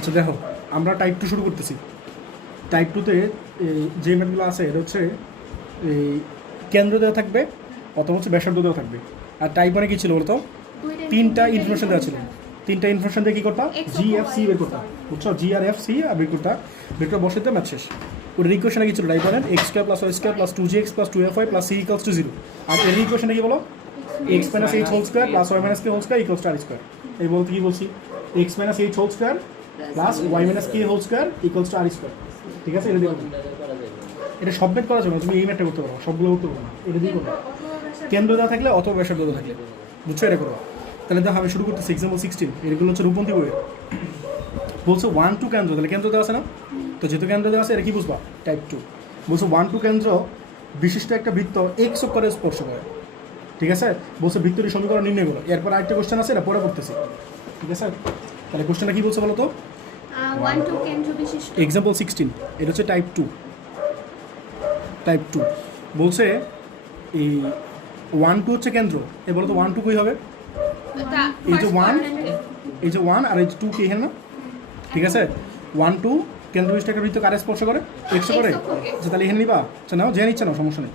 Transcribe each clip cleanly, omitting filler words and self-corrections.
আচ্ছা দেখো, আমরা টাইপ 2 শুরু করতেছি। টাইপ 2তে যে ম্যাথগুলো আছে এটা হচ্ছে এই কেন্দ্র দেওয়া থাকবে অথবা হচ্ছে ব্যাসার্ধ দেওয়া থাকবে। আর টাইপ 1 কী ছিল বলতো? তিনটা ইনফরমেশন দেওয়া ছিল। তিনটা ইনফরমেশন দিয়ে কী করতাম? জি এফ সি বের করতাম, বুঝছো? জি আর এফ সি বের করতাম, বের করে বসাইতে ম্যাথ শেষ। ওটার ইকুয়েশনে কী ছিল? Type 1 x square plus Y square plus 2gx plus 2fy plus c equals to 0। আর এর ইকুয়েশনে কী বলো? X minus H whole square plus Y minus k whole square equals to R square. এই বলতে কী বলছি? X minus H whole square plus Y minus k whole square equals to R square. ঠিক আছে? এটা দিয়ে এটা সব বের করা যাবে না, তুমি এই ম্যাথটা করতে পারো, সবগুলো করতে পারো না, এটা দিয়ে করবো। কেন্দ্র দেওয়া থাকলে অথবা ব্যাসার্ধ দেওয়া থাকলে, বুঝছো? এটা করবো। তাহলে দেখো আমি শুরু করতেছি এক্সাম্পল 16। এগুলো হচ্ছে রূপবন্তী বইয়ের। বলছে 1 2 কেন্দ্র, তাহলে কেন্দ্র দেওয়া আছে না? তো যেহেতু কেন্দ্র দেওয়া আছে এটা কি বুঝবা? টাইপ 2। বলছে 1 2 কেন্দ্র বিশিষ্ট একটা বৃত্ত এক্স অক্ষরে স্পর্শ করে। ঠিক আছে? বলছে বৃত্তটি সমীকরণ নির্ণয় করো। এরপর আরেকটা কোশ্চেন আছে, এটা পরে করতেছি। ঠিক আছে? তাহলে কোশ্চেনটা কি বলছে বলো তো? 1 2 কেন্দ্র বিশিষ্ট এক্সাম্পল 16, এটা হচ্ছে টাইপ 2। টাইপ 2 বলছে এই 1 2 হচ্ছে কেন্দ্র। এ বলো তো 1 2 কই হবে? এই যে 1, এই যে 1 আর এই যে 2 কি এখানে না? ঠিক আছে? 1 2 কেন্দ্র বিশিষ্ট একটা বৃত্ত কারে স্পর্শ করে? এক্স করে। আচ্ছা তাহলে এখানে নিবা? আচ্ছা নাও, যে নিচ্ছে না, সমস্যা নেই।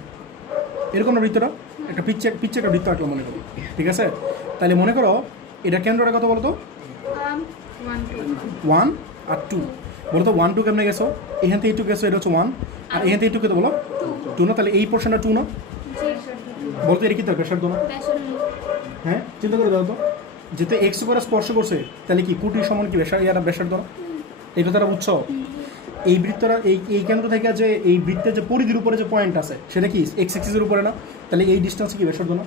এরকম না বৃত্তটা একটা পিচ্ছে একটা বৃত্ত আঁকলাম মনে করো। ঠিক আছে? তাহলে মনে করো এটা কেন্দ্রটা কত বলো তো? 1 আর 2। বলো তো 1 2 কেমনে গেছো? এখান থেকে 2 গেছো, এটা হচ্ছে 1, আর এখান থেকে 2 কত বলো? 2 না? তাহলে এই পোর্শনটা 2 না? বলতো এটা কি তার ব্যাসার্ধ না? হ্যাঁ, চিন্তা করে দাও তো। যেহেতু এক্স করে স্পর্শ করছে তাহলে কি কুটির সমান কি ব্যাসার্ধ না? এটা তারা বুঝছো? এই বৃত্তরা এই কেন্দ্র থেকে যে এই বৃত্তের যে পরিধির উপরে যে পয়েন্ট আছে সেটা কি এক্স এক্সিসের উপরে না? তাহলে এই ডিস্টেন্স কি ব্যাসার্ধ না?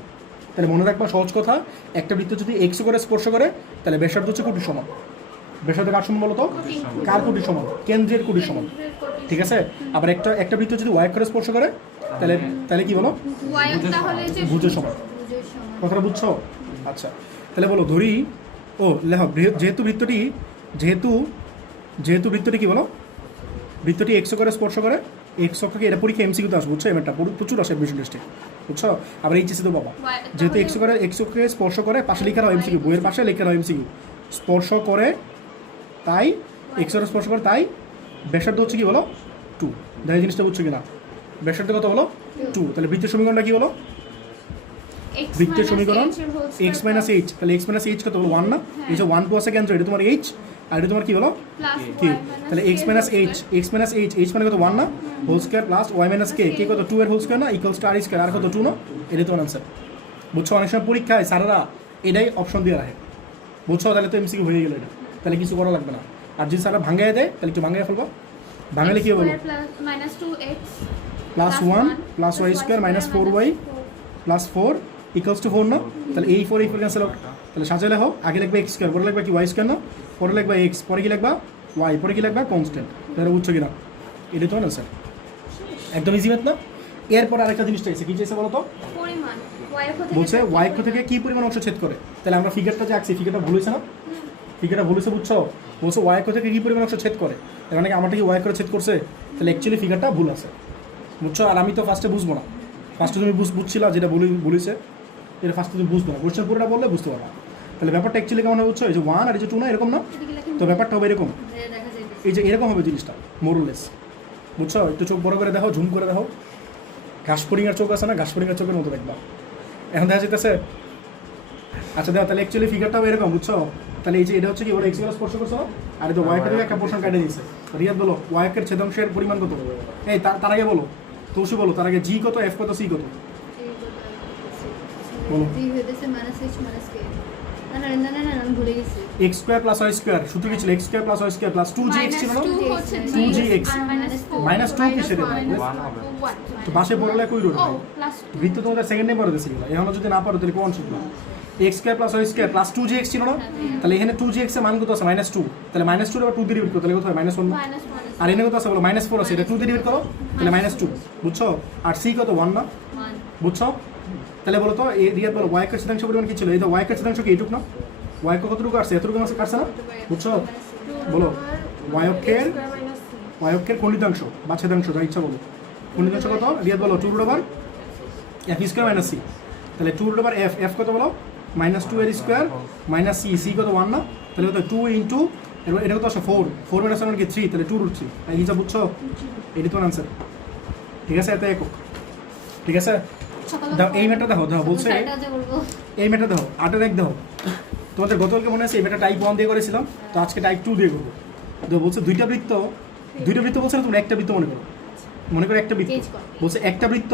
তাহলে মনে রাখবা সহজ কথা, একটা বৃত্ত যদি এক্স করে স্পর্শ করে তাহলে ব্যাসার্ধ হচ্ছে কুটির সমান। ব্যাসার্ধ কার সমান বলো তো? কার কুটির সমান? কেন্দ্রের কুটির সমান। ঠিক আছে? আবার একটা বৃত্ত যদি ওয়াই করে স্পর্শ করে তাহলে কি বলো? ভুজের সমান। কথাটা বুঝছো? আচ্ছা তাহলে বলো ধরি, ও লেখ, যেহেতু বৃত্তটি কি বলো? বৃত্তটি এক্স করে স্পর্শ করে, এক্স অক্ষকে, এটা পরীক্ষা এমসিকিউতে আসবে, বুঝছো? এমএটা প্রচুর আসে এডমিশন টেস্টে, বুঝছো? আবার এইচএসি তো বাবা, যেহেতু এক্স অক্ষকে স্পর্শ করে, পাশে লেখা হয় এমসিকিউ, বইয়ের পাশে লেখা হয় এমসিকিউ, স্পর্শ করে তাই এক্স করে স্পর্শ করে তাই ব্যাসার্ধ হচ্ছে কি বলো? 2। দেখো জিনিসটা বুঝছো কিনা? ব্যাসার্ধ কত বলো? 2। তাহলে বৃত্তের সমীকরণটা কি বলো? বৃত্তের সমীকরণ এক্স মাইনাস এইচ। তাহলে এক্স মাইনাস এইচ কত বলো? 1 না? এই যে 1 2 আছে কেন্দ্র, এটা তোমার এইচ, আর এটা তোমার কি বলো? কি? তাহলে এক্স মাইনাস এইচ, এইচ মানে কত? 1 না? Whole square plus Y minus K, K কত? 2 এর হোল স্কোয়ার না? Equals to R square, R কত? 2 না? এটাই তোমার আনসার। বুঝছো? অনেক সময় পরীক্ষায় স্যারেরা এটাই অপশন দিয়ে রাখে, বুঝছো? তাহলে তো এমসিকিউ হয়ে গেল এটা, তাহলে কিছু করা লাগবে না। আর যদি স্যাররা ভাঙাইয়া দেয় তাহলে একটু ভাঙাইয়া ফেলবো। ভাঙালে কি বলো? Plus 1 plus Y square minus 4y plus 4 equals to 4 না? তাহলে এই 4 ক্যান্সেল হোক। তাহলে সাজালে হোক, আগে লিখবে এক্স স্কোয়ার, পরে লিখবে কি ওয়াই স্কোয়ার না? পরে লিখবে এক্স, পরে কি লিখবা? ওয়াই, পরে কি লিখবা? কনস্ট্যান্ট। তাহলে বুঝছো কিনা? এটাই তো না স্যার, একদম ইজি ম্যাথ না? এরপর আরেকটা জিনিস চাইছে, কি চাইছে বলো তো? বলছে ওয়াই অক্ষ থেকে কি পরিমাণ অংশ ছেদ করে। তাহলে আমরা ফিগারটা যে আঁকছি, ফিগারটা ভুল হয়েছে না? ফিগারটা ভুল হয়েছে, বুঝছো? বলছে ওয়াই অক্ষ থেকে কি পরিমাণ অংশ ছেদ করে, তার মানে আমারটা কি ওয়াই করে ছেদ করছে? তাহলে অ্যাকচুয়ালি ফিগারটা ভুল আছে, বুঝছো? আর আমি তো ফার্স্টে বুঝবো না, ফার্স্টে তুমি বুঝছিলা যেটা বলেছে, এটা ফার্স্টে তুমি বুঝবো না, কোশ্চেন পুরোটা বললে বুঝতে পারবা। তাহলে ব্যাপারটা অ্যাকচুয়ালি কেমন হবে বুঝছো? এই যে 1 আর এই যে 2 না, এরকম না? তো ব্যাপারটা হবে এরকম, এই যে এরকম হবে জিনিসটা মোরলেস, বুঝছো? একটু চোখ বড় করে দেখো, ঝুম করে দেখো, ঘাসফড়িংয়ের চোখ আছে না, ঘাসফড়িংয়ের চোখের মতো দেখবা। এখন দেখা যেতেছে? আচ্ছা দেখো, তাহলে অ্যাকচুয়ালি ফিগারটা হবে এরকম, বুঝছো? তাহলে এই যে এটা হচ্ছে কি ওরা এক্স স্পর্শ করছো না, আর এটা ওয়াই থেকে একটা পোর্শন কাটে দিয়েছে। রিয়াদ বলো ওয়াই এর ছেদাংশের পরিমাণ কত? এই তার আগে বলো, তৌসি বলো, তার আগে জি কত, এফ কত, সি কত? বলো। X square plus Y square, সূত্র কি ছিল? X square plus Y square plus 2gx ছিল না? 2gx মাইনাস 2 কিসের? তো বাসে পড়লে কই রোড বৃত্ত তোমাদের সেকেন্ড টাইম পড়ে দিয়েছিল, এখনো যদি না পারো তাহলে কোন শিখলো? X square plus Y square plus 2gx ছিল না? তাহলে এখানে 2gx এর মান কত আছে? -2। তাহলে -2 এর আবার 2 দিয়ে ডিভাইড করো, তাহলে কত হয়? -1 না? আর এখানে কত আছে বলো? -4 আছে, এটা 2 দিয়ে ডিভাইড করো, তাহলে -2, বুঝছো? আর সি কত? 1 না? বুঝছো? তাহলে বলো তো এই রিয়াদ বলো ওয়াই এর ছেদাংশ পরিমাণ কি ছিল? এই তো ওয়াই এর ছেদাংশ কি এইটুক না? ওয়াই কতটুকু আসছে? এতটুকু আছে, কাটছে না? বুঝছো? বলো ওয়াই অক্ষের খণ্ডিতাংশ বা ছেদাংশ, যা ইচ্ছা বলো। খণ্ডিতাংশ কত? রিয়াদ বলো 2√f স্কোয়ার মাইনাস সি। তাহলে 2√f কত বলো? -2 এর স্কোয়ার মাইনাস সি, সি কত? 1 না? তাহলে কত? 2 ইন্টু এবার এটা কত আসো 4 4 মাইনাস 1 কি 3, তাহলে 2 রুট 3। এই হিসাব বুঝছো? এটি তোমার আনসার। ঠিক আছে, এত একক। ঠিক আছে, দাও এই ম্যাটটা দেখো বলছে এই ম্যাটটা দেখো 8 এর 1 দেখো। তোমাদের গতকালকে মনে আছে এই ম্যাটটা টাইপ 1 দিয়ে করেছিলাম, তো আজকে টাইপ 2 দিয়ে করবো। তো বলছে দুইটা বৃত্ত বলছে না, তোমরা একটা বৃত্ত মনে করো একটা বৃত্ত। বলছে একটা বৃত্ত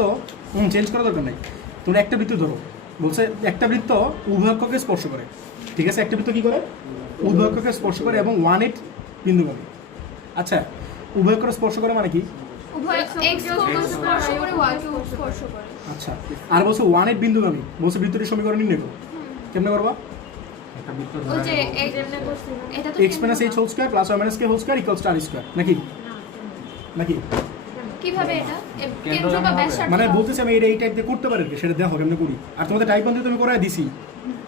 চেঞ্জ করার দরকার নাই, তোমরা একটা বৃত্ত ধরো। বলছে একটা বৃত্ত উভয় অক্ষকে স্পর্শ করে। ঠিক আছে, একটা বৃত্ত কি করে? উভয় অক্ষকে স্পর্শ করে এবং 1 বিন্দুগামী। আচ্ছা, উভয় অক্ষকে স্পর্শ করে মানে কি? আচ্ছা, আর বলছে 1 বিন্দুগামী। বলছে বৃত্তটির সমীকরণ নির্ণয় করো। কেমনে করবা? x minus h whole square plus y minus k whole square equals to r square, নাকি কিভাবে এটা কেন্দ্র বা ব্যাসার্ধ? মানে বলতেছি আমি এই টাইপ দিয়ে করতে পারি, সেটা দেখো কেমনে করি। আর তোমাদের টাইপ 1 দিয়ে তুমি করাই দিছি।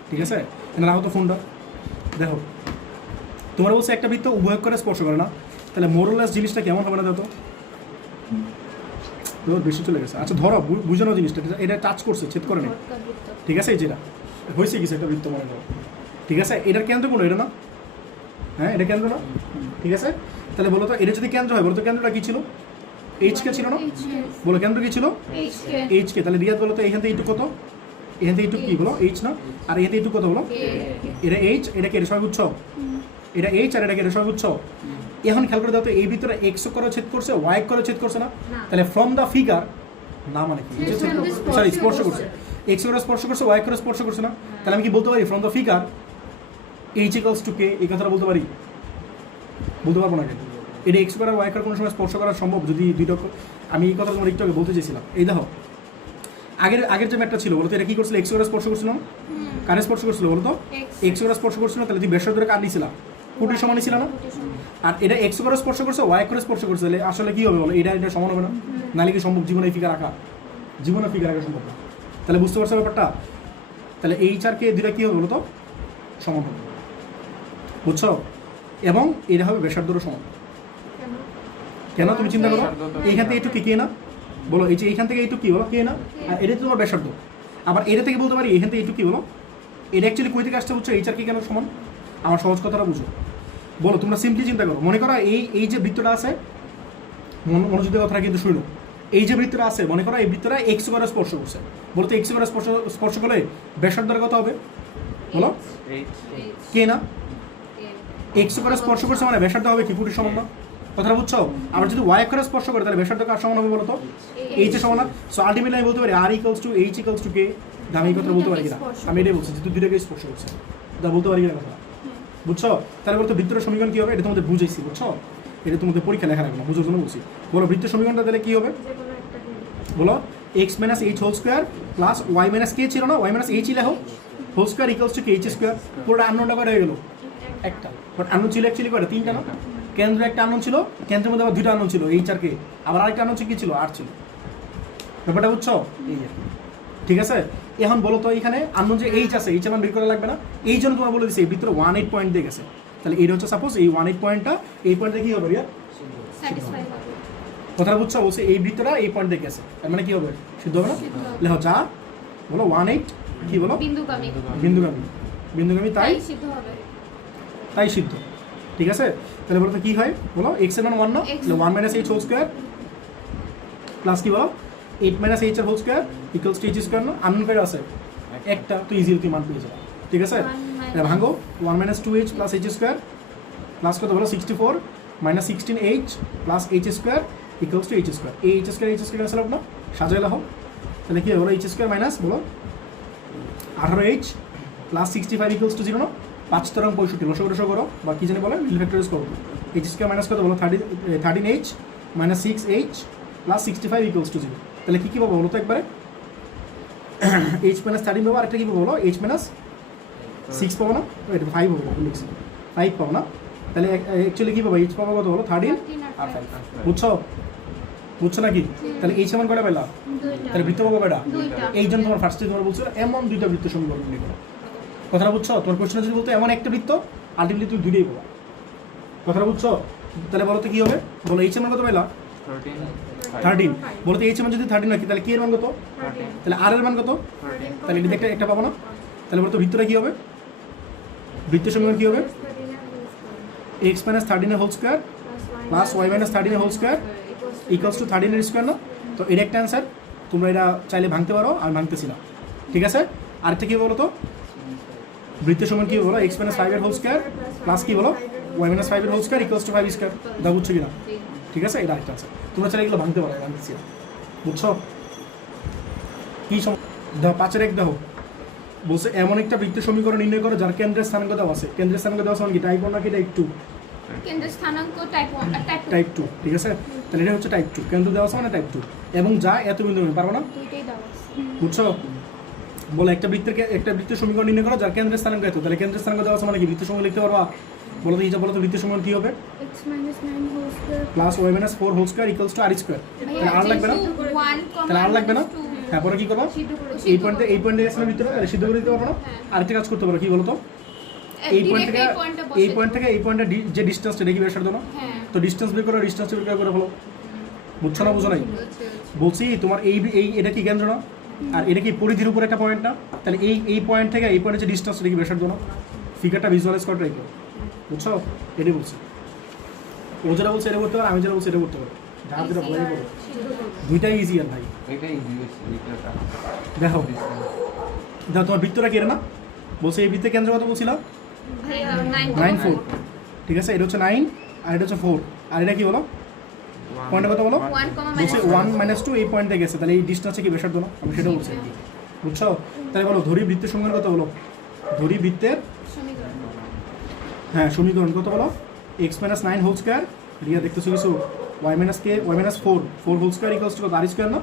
ঠিক আছে, না রাখো তো ফোনটা। দেখো তোমরা বলছে একটা বৃত্ত উভয় করে স্পর্শ করে না, তাহলে মোরলেস জিনিসটা কেমন হবে না? দেখো তো বেশি চলে গেছে। আচ্ছা ধরো বুঝানো জিনিসটা, এটা টাচ করছে, ছেদ করে না। ঠিক আছে, এই যেটা হয়েছে কিছু একটা বৃত্ত মনে করো। ঠিক আছে, এটার কেন্দ্র কোনো এটা না? হ্যাঁ, এটা কেন্দ্র না? ঠিক আছে, তাহলে বলো তো এটা যদি কেন্দ্র হয়, বলো তো কেন্দ্রটা কি ছিল? এইচকে ছিল না? বলো কেন্দ্র কি ছিল? এইচকে। তাহলে রিয়াদ বলো তো এখান থেকে এইটুক কত? এখান থেকে এইটুক কি বলো? এইচ না? আর এখান থেকে এইটুক কত বলো? এটা এইচ, এটা কি এটা সবাই বুঝছো? এটা এইচ আর এটা কি এটা সবাই বুঝছো? এখন খেয়াল করে দাও তো, এই ভিতরে এক্স করে ছেদ করছে, ওয়াই করে ছেদ করছে না? তাহলে ফ্রম দ্য ফিগার, না মানে কি সরি স্পর্শ করছে, এক্স করে স্পর্শ করছে, ওয়াই করে স্পর্শ করছে না? তাহলে আমি কি বলতে পারি from the figure H equals to K? এই কথাটা বলতে পারি? বলতে পারবো না কেন? এটা এক্স করার ওয়াই করার কোনো সময় স্পর্শ করা সম্ভব যদি দুইটা। আমি এই কথা তোমার একটু আগে বলতে চেয়েছিলাম। এই দেখো আগের যে ম্যাটটা ছিল বলতো, এটা কি করছিল? এক্স করে স্পর্শ করছিল না? কারে স্পর্শ করছিল বলতো? এক্স করে স্পর্শ করছিল। তাহলে তুই ব্যাসার্ধ কার নিয়েছিলাম? কোটির সমান ছিল না? আর এটা এক্স করে স্পর্শ করছে, ওয়াই করে স্পর্শ করছে, তাহলে আসলে কি হবে বলো? এটা সমান হবে না? নাহলে কি সম্ভব জীবনে ফিগার আঁকা? জীবনে ফিগার আঁকা সম্ভব না। তাহলে বুঝতে পারছো ব্যাপারটা? তাহলে এইচ আর কে দুইটা কি হবে বলো তো? সমান হবে, বুঝছো? এবং এটা হবে ব্যাসার্ধেরও সমান। কেন তুমি চিন্তা করো, এইখান থেকে একটু কে না বলো? এই যে এইখান থেকে একটু কি বলো? কে না? আর এটা তো তোমার ব্যাসার্ধ। আবার এটা থেকে বলতে পারি এখান থেকে একটু কি বলো? এটা অ্যাকচুয়ালি কই থেকে আসছে বুঝছো? এইচ আর কি কেন সমান? আমার সহজ কথাটা বুঝো। বলো তোমরা সিম্পলি চিন্তা করো, মনে করো এই যে বৃত্তটা আছে, মনোযোগের কথাটা কিন্তু শুনো। এই যে বৃত্তটা আছে, মনে করো এই বৃত্তটা এক্স করে স্পর্শ করছে। বলতো এক্স করে স্পর্শ করলে ব্যাসার্ধের কত হবে বলো? কে না? এক্স করে স্পর্শ করছে মানে ব্যাসার্ধ হবে কি কোটির সমান না? কথাটা বুঝছো? আবার যদি ওয়াই করে স্পর্শ করে তাহলে ব্যাসার্ধ কার সমান হবে বলো তো? এইচ এর সমান না? সো আলটিমেটলি আমি বলতে পারি R equals to H equals to K. আমি এই কথা বলতে পারি কিনা? আমি এটাই বলছি যেহেতু দুইটাকে স্পর্শ করছে, তা বলতে পারি কিনা কথা? বুঝছো? তাহলে বলতো বৃত্তের সমীকরণ কি হবে? এটা তোমাদের বুঝাইছি, বুঝছো? এটা তোমাদের পরীক্ষা লেখা রাখবে না, বুঝোর জন্য বলছি। বলো বৃত্তের সমীকরণটা তাহলে কি হবে বলো? X minus H whole square plus Y minus K ছিল না? ওয়াই মাইনাস এইচ লেখো whole square equals to K H square. পুরোটা আননোনটা করে হয়ে গেল একটা, বাট আননোন ছিল অ্যাকচুয়ালি কয়টা? তিনটা না? কেন্দ্র একটা আননোন ছিল, কেন্দ্রের মধ্যে আবার দুইটা আননোন ছিল, এইচ আর কে। আবার আরেকটা আননোন কি ছিল? আর ছিল। ব্যাপারটা বুঝছো? এই আর কি। ঠিক আছে, এখন বলো তো এখানে আননোন যে এইচ আছে, এইচ আমার বের করা লাগবে না? এই জন্য তোমার বলে দিচ্ছি এই ভিতরে 18 পয়েন্ট দিয়ে গেছে। তাহলে এইটা হচ্ছে সাপোজ এই 18 পয়েন্টটা, এই পয়েন্টে কি হবে রিয়া? কথাটা বুঝছো? বলছে এই বৃত্তটা এই পয়েন্ট দিয়ে গেছে, তার মানে কি হবে? সিদ্ধ হবে না? লেখো যা বলো 18 কি বলো? বিন্দুগামী তাই সিদ্ধ হবে, তাই সিদ্ধ। ঠিক আছে, তাহলে বলো তো কি হয় বলো? এক্স এর মান 1 না? তাহলে 1 minus H whole square plus কি বলো? 8 মাইনাস এইচ এর whole square equals to h square না? আননোন কয়টা আছে? একটা, তো ইজিলি তুই মান পেয়ে যাবে। ঠিক আছে, ভাঙো 1 minus 2h plus H square plus কত বলো? 64 minus 16h plus H square equals to h square. এই এইচ স্কোয়ার ক্যান্সেল হবে না? সাজাই লাও। তাহলে কি হবে বলো? এইচ স্কোয়ার মাইনাস বলো 18h প্লাস 65 ইকুয়ালস টু 0 না? 5 তরং 65 লসগু করো বা কি জানি বলে মিল ফ্যাক্টরাইজ করো। এইচ স্কোয়ার মাইনাস কত বলো? 13h minus 6h plus 65 equals to 0। তাহলে কী পাবো বলো তো একবারে? h মাইনাস 13 পাবো, আরেকটা কী পাবো বলো? h মাইনাস 6 পাবো না? এটা 5 হবে, 5 পাবো না? তাহলে অ্যাকচুয়ালি কী পাবো? h পাবো কত বলো? 13 আর 5। বুঝছো? বুঝছো নাকি? তাহলে এই সমান কয়টা পেলা? তাহলে বৃত্ত পাবো কয়টা? এই জন্য তোমার ফার্স্টে তোমার বলছো এমন দুইটা বৃত্ত সমীকরণ নিয়ে করো। কথাটা বুঝছো? তোমার কোশ্চেন যদি বলতো এমন একটা বৃত্ত, আলটিমেটলি তুমি দুইটাই পাবা। কথাটা বুঝছো? তাহলে বলো তো কী হবে বলো? এইচ এর মান কত পেলা? 13। বলো তো এইচ এর মান যদি 13 নাকি তাহলে কি এর মান কত? তাহলে আর এর মান কত? তাহলে এটা একটা পাবো না? তাহলে বলো তো বৃত্তটা কী হবে? বৃত্তের সমীকরণ কী হবে? X minus 13 whole square plus Y minus 13 whole square equals to 13 square না? তো এর একটা অ্যান্সার, তোমরা এটা চাইলে ভাঙতে পারো, আমি ভাঙতেছি না, ঠিক আছে? আরেকটা কী বলো তো, বৃত্তের সমান কী বলো, x minus 5 whole square plus কী বলো Y minus 5 whole square equals to 5 square. দা বুঝছো কি না? ঠিক আছে, এটা আরেকটা আছে, তোমরা চাইলে এগুলো ভাঙতে পারো, আমি ভাঙতেছি না, বুঝছো? কী দেখো 5-এর 1 দেখো, বলছে এমন একটা বৃত্তের সমীকরণ নির্ণয় করো যার কেন্দ্রের স্থানাঙ্ক দেওয়া আছে। কেন্দ্রের স্থানাঙ্ক দেওয়া আছে মানে কি, টাইপ 1 নাকি টাইপ 2? কেন্দ্রের স্থানাঙ্ক টাইপ 1 আর টাইপ 2, ঠিক আছে? তাহলে এটা হচ্ছে টাইপ 2, কেন্দ্র দেওয়া আছে মানে টাইপ 2, এবং যা এত বিন্দু পারবো না, দুইটাই দেওয়া আছে। বুঝছো? বলে একটা বৃত্তের সমীকরণ নির্ণয় করো যার কেন্দ্রের স্থানাঙ্ক এত, তাহলে কেন্দ্রের স্থানাঙ্ক দেওয়া আছে মানে কি, বৃত্তের সমীকরণ লিখতে পারবা? বলো তো হিসাব, বলো তো বৃত্তের সমীকরণ কী হবে? x minus 9 whole square plus Y minus 4 whole square equals to R square. তাহলে আর লাগবে না? 1, তাহলে আর লাগবে না? হ্যাঁ, পরে কী করবা? এই পয়েন্টে গেছে না বৃত্তটা, তাহলে সিদ্ধ করে দিতে পারবো না? আরেকটা কাজ করতে পারো, কী বলো তো, এই পয়েন্ট থেকে এই পয়েন্টে যে ডিস্টেন্সটা দেখি বের সারতো না, হ্যাঁ তো ডিস্টেন্স বের করো, ডিস্টেন্স বের করে হলো, বুঝছো না? বুঝো নাই? বলছি তোমার এই এটা কি কেন্দ্র না, আর এটা কি পরিধির উপর একটা পয়েন্ট না? তাহলে এই পয়েন্ট থেকে এই পয়েন্টের যে ডিস্টেন্সটা দেখি বের সারতো না, ফিগারটা ভিজুয়ালাইজ করে ট্রাই করো, বুঝছো? এটাই বলছি, ও যেটা বলছে এটা করতে পারো, আমি যেটা বলছি এটা করতে পারো, যা যেটা বলে করো, দুইটাই ইজি আর ভাই। এটাই ইজি হয়েছে লিখটা। দেখো দেখো তোমার বৃত্তটা কেটে না, বলছে এই বৃত্তের কেন্দ্র কত বলছিলাম? 9 4, ঠিক আছে? এটা হচ্ছে 9 আর এটা হচ্ছে 4, আর এটা কি বলো, পয়েন্টের কথা বলো? 1, বলছে 1 মাইনাস 2 এই পয়েন্টে গেছে, তাহলে এই ডিস্টেন্সে কি বেসার না? আমি সেটা বলছি আর কি, বুঝছো? তাহলে বলো ধরি বৃত্তের সমীকরণ কত বলো, ধরি বৃত্তের সমীকরণ হ্যাঁ সমীকরণ কত বলো, x minus 9 whole square, Riya দেখতেছো কিছু, y minus 4 whole square equals to R square না?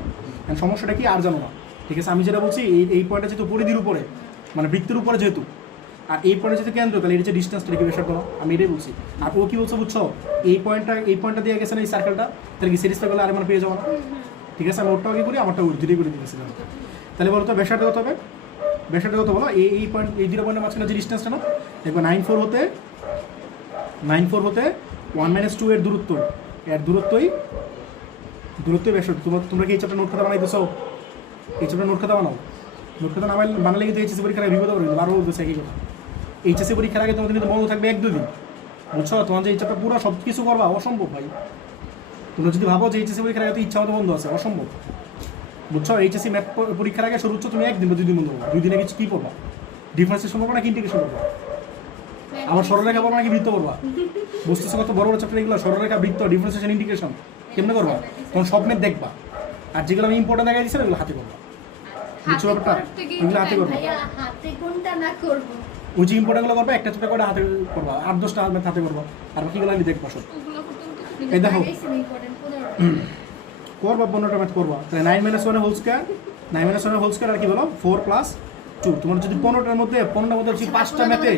And সমস্যাটা কি আর জানো না, ঠিক আছে? আমি যেটা বলছি এই পয়েন্টটা যেহেতু পরিধির উপরে, মানে বৃত্তের উপরে যেহেতু, আর এই পয়েন্টে যেহেতু কেন্দ্র, তাহলে এটা যে ডিস্টেন্সটা কি বেসার করো, আমি এটাই বলছি। আর ও কি বলছো বুঝছো, এই পয়েন্টটা দিয়ে গেছে না এই সার্কেলটা, তাহলে কি সিরিজটা করলে আর মানে পেয়ে যাবো না? ঠিক আছে, আমি ওরটাও কি করি, আমারটা দুটোই করে দিতেছি। তাহলে বলো তো বেসারটা কত হবে, বেসারটা কত বলো, এই পয়েন্ট এই দুটো পয়েন্টের মাঝখানে যে ডিস্টেন্সটা না, দেখবো 9 4 হতে 1 মাইনাস 2 এর দূরত্বই বেসার। তোমরা কি এই চ্যাপ্টার নোট খাতা বানাইতেছো? এই চ্যাপ্টার নোট খাতা বানাও, নোট খাতা না বানালে কিন্তু এইচএসসি পরীক্ষার বিপদ হবে, বারবার বলতেছে একই কথা। এইচএসসি পরীক্ষার আগে তোমাদের কিন্তু বন্ধ থাকবে 1-2 দিন, বুঝছো? তোমার যে এই চ্যাপ্টার পুরো সব কিছু করবা অসম্ভব ভাই। তোমরা যদি ভাবো যে এইচএসসি পরীক্ষার আগে তো ইচ্ছা মতো বন্ধ আছে, অসম্ভব, বুঝছো? এইচএসসি ম্যাথ পরীক্ষার আগে সর্বোচ্চ তুমি 1 দিন বা 2 দিন বন্ধ করবা, 2 দিনে কিছু কী পড়বা, ডিফারেন্সিয়েশন পড়বা নাকি ইন্টিগ্রেশন পড়বা, আবার সরলরেখা পড়বা নাকি বৃত্ত পড়বা? বুঝতেছো কত বড় বড় চ্যাপ্টার এগুলো, সরলরেখা, বৃত্ত, ডিফারেন্সিয়েশন, ইন্টিগ্রেশন কেমনে করবা? তখন সব ম্যাথ দেখবা, আর যেগুলো আমি ইম্পর্টেন্ট দেখাই দিচ্ছি এগুলো হাতে করবা, বুঝছো ব্যাপারটা? এগুলো হাতে করবা, হাতে কোনটা না করব ওই যে ইম্পর্টেন্টগুলো করবা, একটা চ্যাপ্টার করে হাতে করবা, 8-10টা ম্যাথ হাতে করবা, আর বাকিগুলো আমি দেখবা সব। ওগুলো করতে করতে এই দেখো ইম্পর্টেন্ট 15 করবা, 15টা ম্যাথ করবা, তাহলে 9 - 1 হোল স্কোয়ার, 9 - 1 হোল স্কোয়ার আর কি বলো 4 + 2। তোমার যদি 15টার মধ্যে হচ্ছে 5টা ম্যাথে,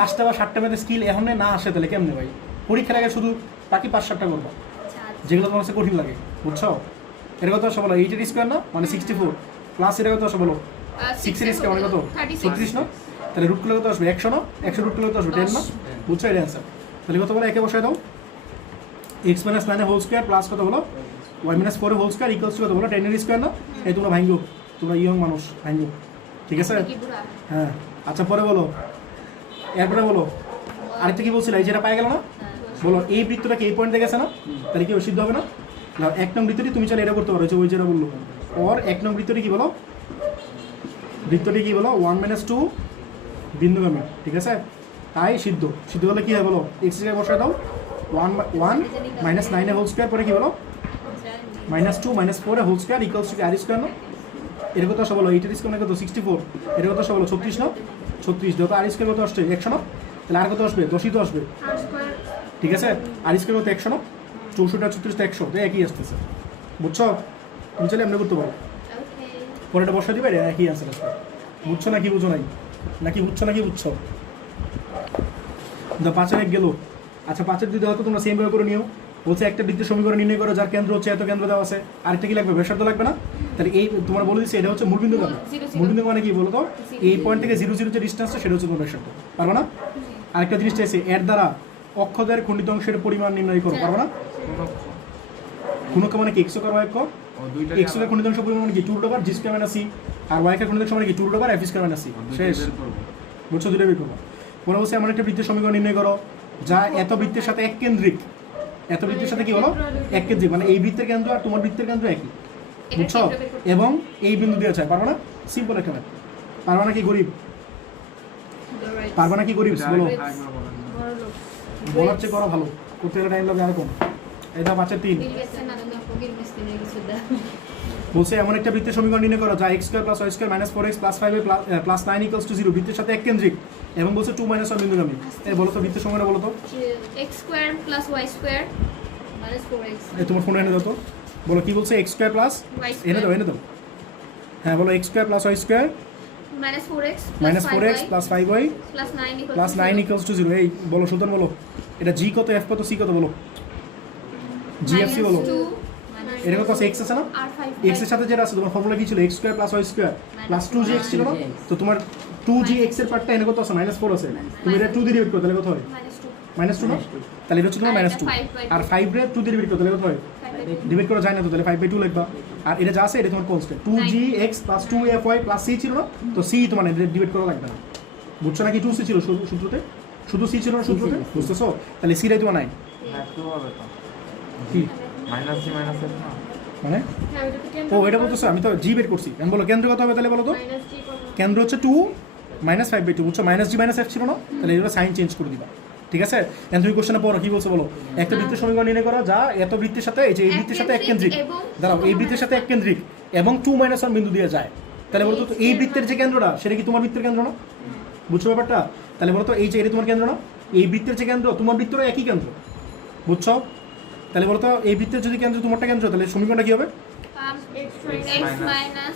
5টা বা 7টা ম্যাথে স্কিল এখন না আসে, তাহলে কেমনে ভাই? পরীক্ষার আগে শুধু বাকি 5-7টা করবা, যেগুলো তোমার কাছে কঠিন লাগে, বুঝছো? এটা কত আসে বলো, 8 স্কোয়ার না মানে 64, প্লাস এটা কত আসে বলো 6 স্কোয়ার মানে কত 36 না? তাহলে রুট করলে কত আসবে 100 না? 100 রুট করলে কত আসবে 10 না? বুঝছো এটা অ্যান্সার? তাহলে কত বলো, একে বসায় দাও, x minus 9 whole square plus কত বলো Y minus 4 whole square equals to কত বলো 10 স্কোয়ার না? এই তোমরা ভাঙ্গো, তোমরা ইয়ং মানুষ ভাঙ্গো, ঠিক আছে? হ্যাঁ, আচ্ছা পরে বলো, এরপরে বলো আরেকটা কি বলছিল, এই যেটা পাই গেল না, বলো এই বৃত্তটা কি এই পয়েন্টে গেছে না? তাহলে কি সিদ্ধ হবে না? না, 1 নং বৃত্তটি তুমি চাইলে এটা করতে পারো, ওই যেটা বললো, ওর 1 নং বৃত্তটি কি বলো, বৃত্তটি কি বলো 1 - 2 বিন্দুগামী, ঠিক আছে? তাই সিদ্ধ হলে কি হয় বলো, এক্স জায়গায় বসায় দাও, 1 - 9 হোল স্কোয়ার, পরে কি বলো -2 - 4 whole square equals to R square না? এর কত আসে বলো, 8 স্কোয়ার কত 64, এর কত আসে বলো 36 না? 36 যত আর স্কোয়ার কত আসছে 100 না? তাহলে আর কত আসবে 10ই তো আসবে, ঠিক আছে? আর স্কোয়ার কত 100 না? 64 আর 36 তো 100, তো একই আসতেছে, বুঝছো? তুমি চাইলে এমনি করতে পারো, পরেটা বসা দিবে, এটা একই আনসার আসবে, বুঝছো নাকি বুঝো নাই? নাকি বুঝছো নাকি বুঝছো? 5-এর 1 গেল। আচ্ছা 5-এর 2 হয়তো তোমরা সেম ভাবে করে নিও, বলছে একটা বৃত্তের সমীকরণ নির্ণয় করো যার কেন্দ্র হচ্ছে এত, কেন্দ্র দেওয়া আছে, আরেকটা কি লাগবে, ব্যাসার্ধ লাগবে না? তাহলে এই তোমার বলে দিচ্ছি, এটা হচ্ছে মূলবিন্দু মানে, মূলবিন্দু মানে কি বলো তো, এই পয়েন্ট থেকে 0 0 যে ডিস্টেন্সটা সেটা হচ্ছে তোমার ব্যাসার্ধ, পারবো না? আরেকটা জিনিস চাইছে, এর দ্বারা অক্ষদের খণ্ডিত অংশের পরিমাণ নির্ণয় করো, পারবো না? গুণক মানে কি, x square y square, x এর খণ্ডিত অংশ পরিমাণ মানে কি 2 g স্কয়ার - c, আর y এর খণ্ডিত অংশ মানে কি 2 f স্কয়ার - c, শেষ, বুঝছো? দুটো বের করবো। পরে বলছে এমন একটা বৃত্তের সমীকরণ নির্ণয় করো যা এত বৃত্তের সাথে এক কেন্দ্রিক। এত বৃত্তের সাথে কি হলো? এক কেন্দ্রিক, মানে এই বৃত্তের কেন্দ্র আর তোমার বৃত্তের কেন্দ্র একই, বুঝছো? এবং এই বিন্দু দিয়ে আছে, পারবো না? সিম্পল একটা ব্যাপার। পারবো না কি গরিব? পারবো না কি গরিব? বলো। বলার চেয়ে করা ভালো, করতে গেলে টাইম লাগবে আর কম। এটা 5-3 বলছে এমন একটা বৃত্তের সমীকরণ নির্ণয় করো যা x² + y² - 4x + 5y + 9 = 0 বৃত্তের সাথে এক কেন্দ্রিক এবং বলছে 2 - 1 বিন্দুগামী। এই বলো তো বৃত্তের সমীকরণ বলো তো। x² + y² -4x এই তোমার ফোনে এনে দাও তো, বলো কি বলছে? x² + এনে দাও, এনে দাও। হ্যাঁ বলো x² + y² -4x -4x + 5y + 9 + 9 = 0। এই বলো সুতন বলো, এটা g কত, f কত, c কত বলো। g f c বলো। 2 এটা কত আছে? x আছে না? আর 5 x এর সাথে যেটা আছে তোমার ফর্মুলা কি ছিল? x² + y² + 2gx ছিল না? তো তোমার 2gx এর পার্টটা এনে কত আছে? -4 আছে। তুমি এটা 2 দিয়ে ডিভাইড করো তাহলে কত হয়? -2 -2 না? তাহলে এটা হচ্ছে তোমার আর এটা -2। 5 by আর 5 রে 2 দিয়ে ডিভাইড করো তাহলে কত হয়? 5/2 ডিভাইড করা যায় না তো, তাহলে 5/2 লিখবা। আর এটা যা আছে এটা তোমার কনস্ট্যান্ট 2gx + 2fy + c ছিল না? তো c তোমার ডিভাইড করা লাগবে না, বুঝছো নাকি? 2c ছিল সূত্রতে, শুধু c ছিল না সূত্রতে, বুঝতেছো? তাহলে c রাই তোমার 9 কি মানে? হ্যাঁ ওটা তো কেন্দ্র ও এটা বলতেছো, আমি তো g বের করছি। আমি বলো কেন্দ্র কত হবে তাহলে বলো তো। -g কেন্দ্র হচ্ছে 2 - 5/2, বুঝছো? -g - f ছিল না? তাহলে এটা সাইন চেঞ্জ করে দিবা, ঠিক আছে? এখন তুমি কোশ্চেনে পড়ো কি বলছো বলো। একটা বৃত্তের সমীকরণ নির্ণয় করো যা এত বৃত্তের সাথে, এই যে এই বৃত্তের সাথে এক কেন্দ্রিক, দাঁড়াও, এই বৃত্তের সাথে এক কেন্দ্রিক এবং 2 - 1 বিন্দু দিয়ে যায়। তাহলে বলো তো এই বৃত্তের যে কেন্দ্রটা সেটা কি তোমার বৃত্তের কেন্দ্র না? বুঝছো ব্যাপারটা? তাহলে বলো তো এই যে এটা তোমার কেন্দ্র না? এই বৃত্তের যে কেন্দ্র তোমার বৃত্তেরও একই কেন্দ্র, বুঝছো? তাহলে বলো তো এই বৃত্তের যদি কেন্দ্র তোমারটা কেন্দ্র, তাহলে সমীকরণটা কি হবে?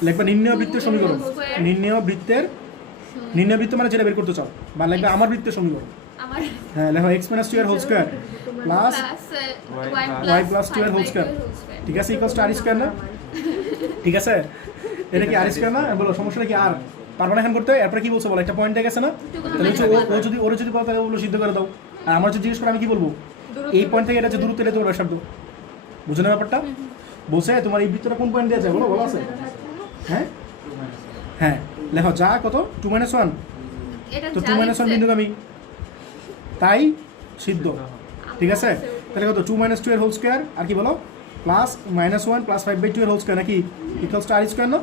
লিখবা নির্ণয় বৃত্তের সমীকরণ। নির্ণয় বৃত্ত মানে যেটা বের করতে চাও, বা লিখবা আমার বৃত্তের সমীকরণ। আমার হ্যাঁ লেখো x - 2 এর হোল স্কয়ার প্লাস y + 2 এর হোল স্কয়ার, ঠিক আছে, ইকুয়ালস টু r স্কয়ার না? ঠিক আছে, এটা কি r স্কয়ার না? বলো সমস্যাটা কি? আর পারবো না এখন করতে। এরপরে কি বলছো বলো, একটা পয়েন্ট গেছে না? তাহলে হচ্ছে ও যদি ওরে যদি বলো তাহলে ওগুলো সিদ্ধ করে দাও। আর আমার যদি জিজ্ঞেস করে আমি কি বলবো? এই পয়েন্ট থেকে এটা যে দূরত্ব, এটা তোমার ব্যাসার্ধ, বুঝো না ব্যাপারটা? বলছে তোমার এই বৃত্তটা কোন পয়েন্ট দেওয়া যায় বলো, বলো আছে? হ্যাঁ হ্যাঁ লেখো যা কত 2 - 1, এটা তো 2 - 1 বিন্দুগামী, তাই সিদ্ধ, ঠিক আছে? তাহলে কত 2 - 2 এর হোল স্কয়ার আর কি বলো প্লাস -1 + 5/2 এর হোল স্কয়ার নাকি ইকুয়ালস টু r স্কয়ার না?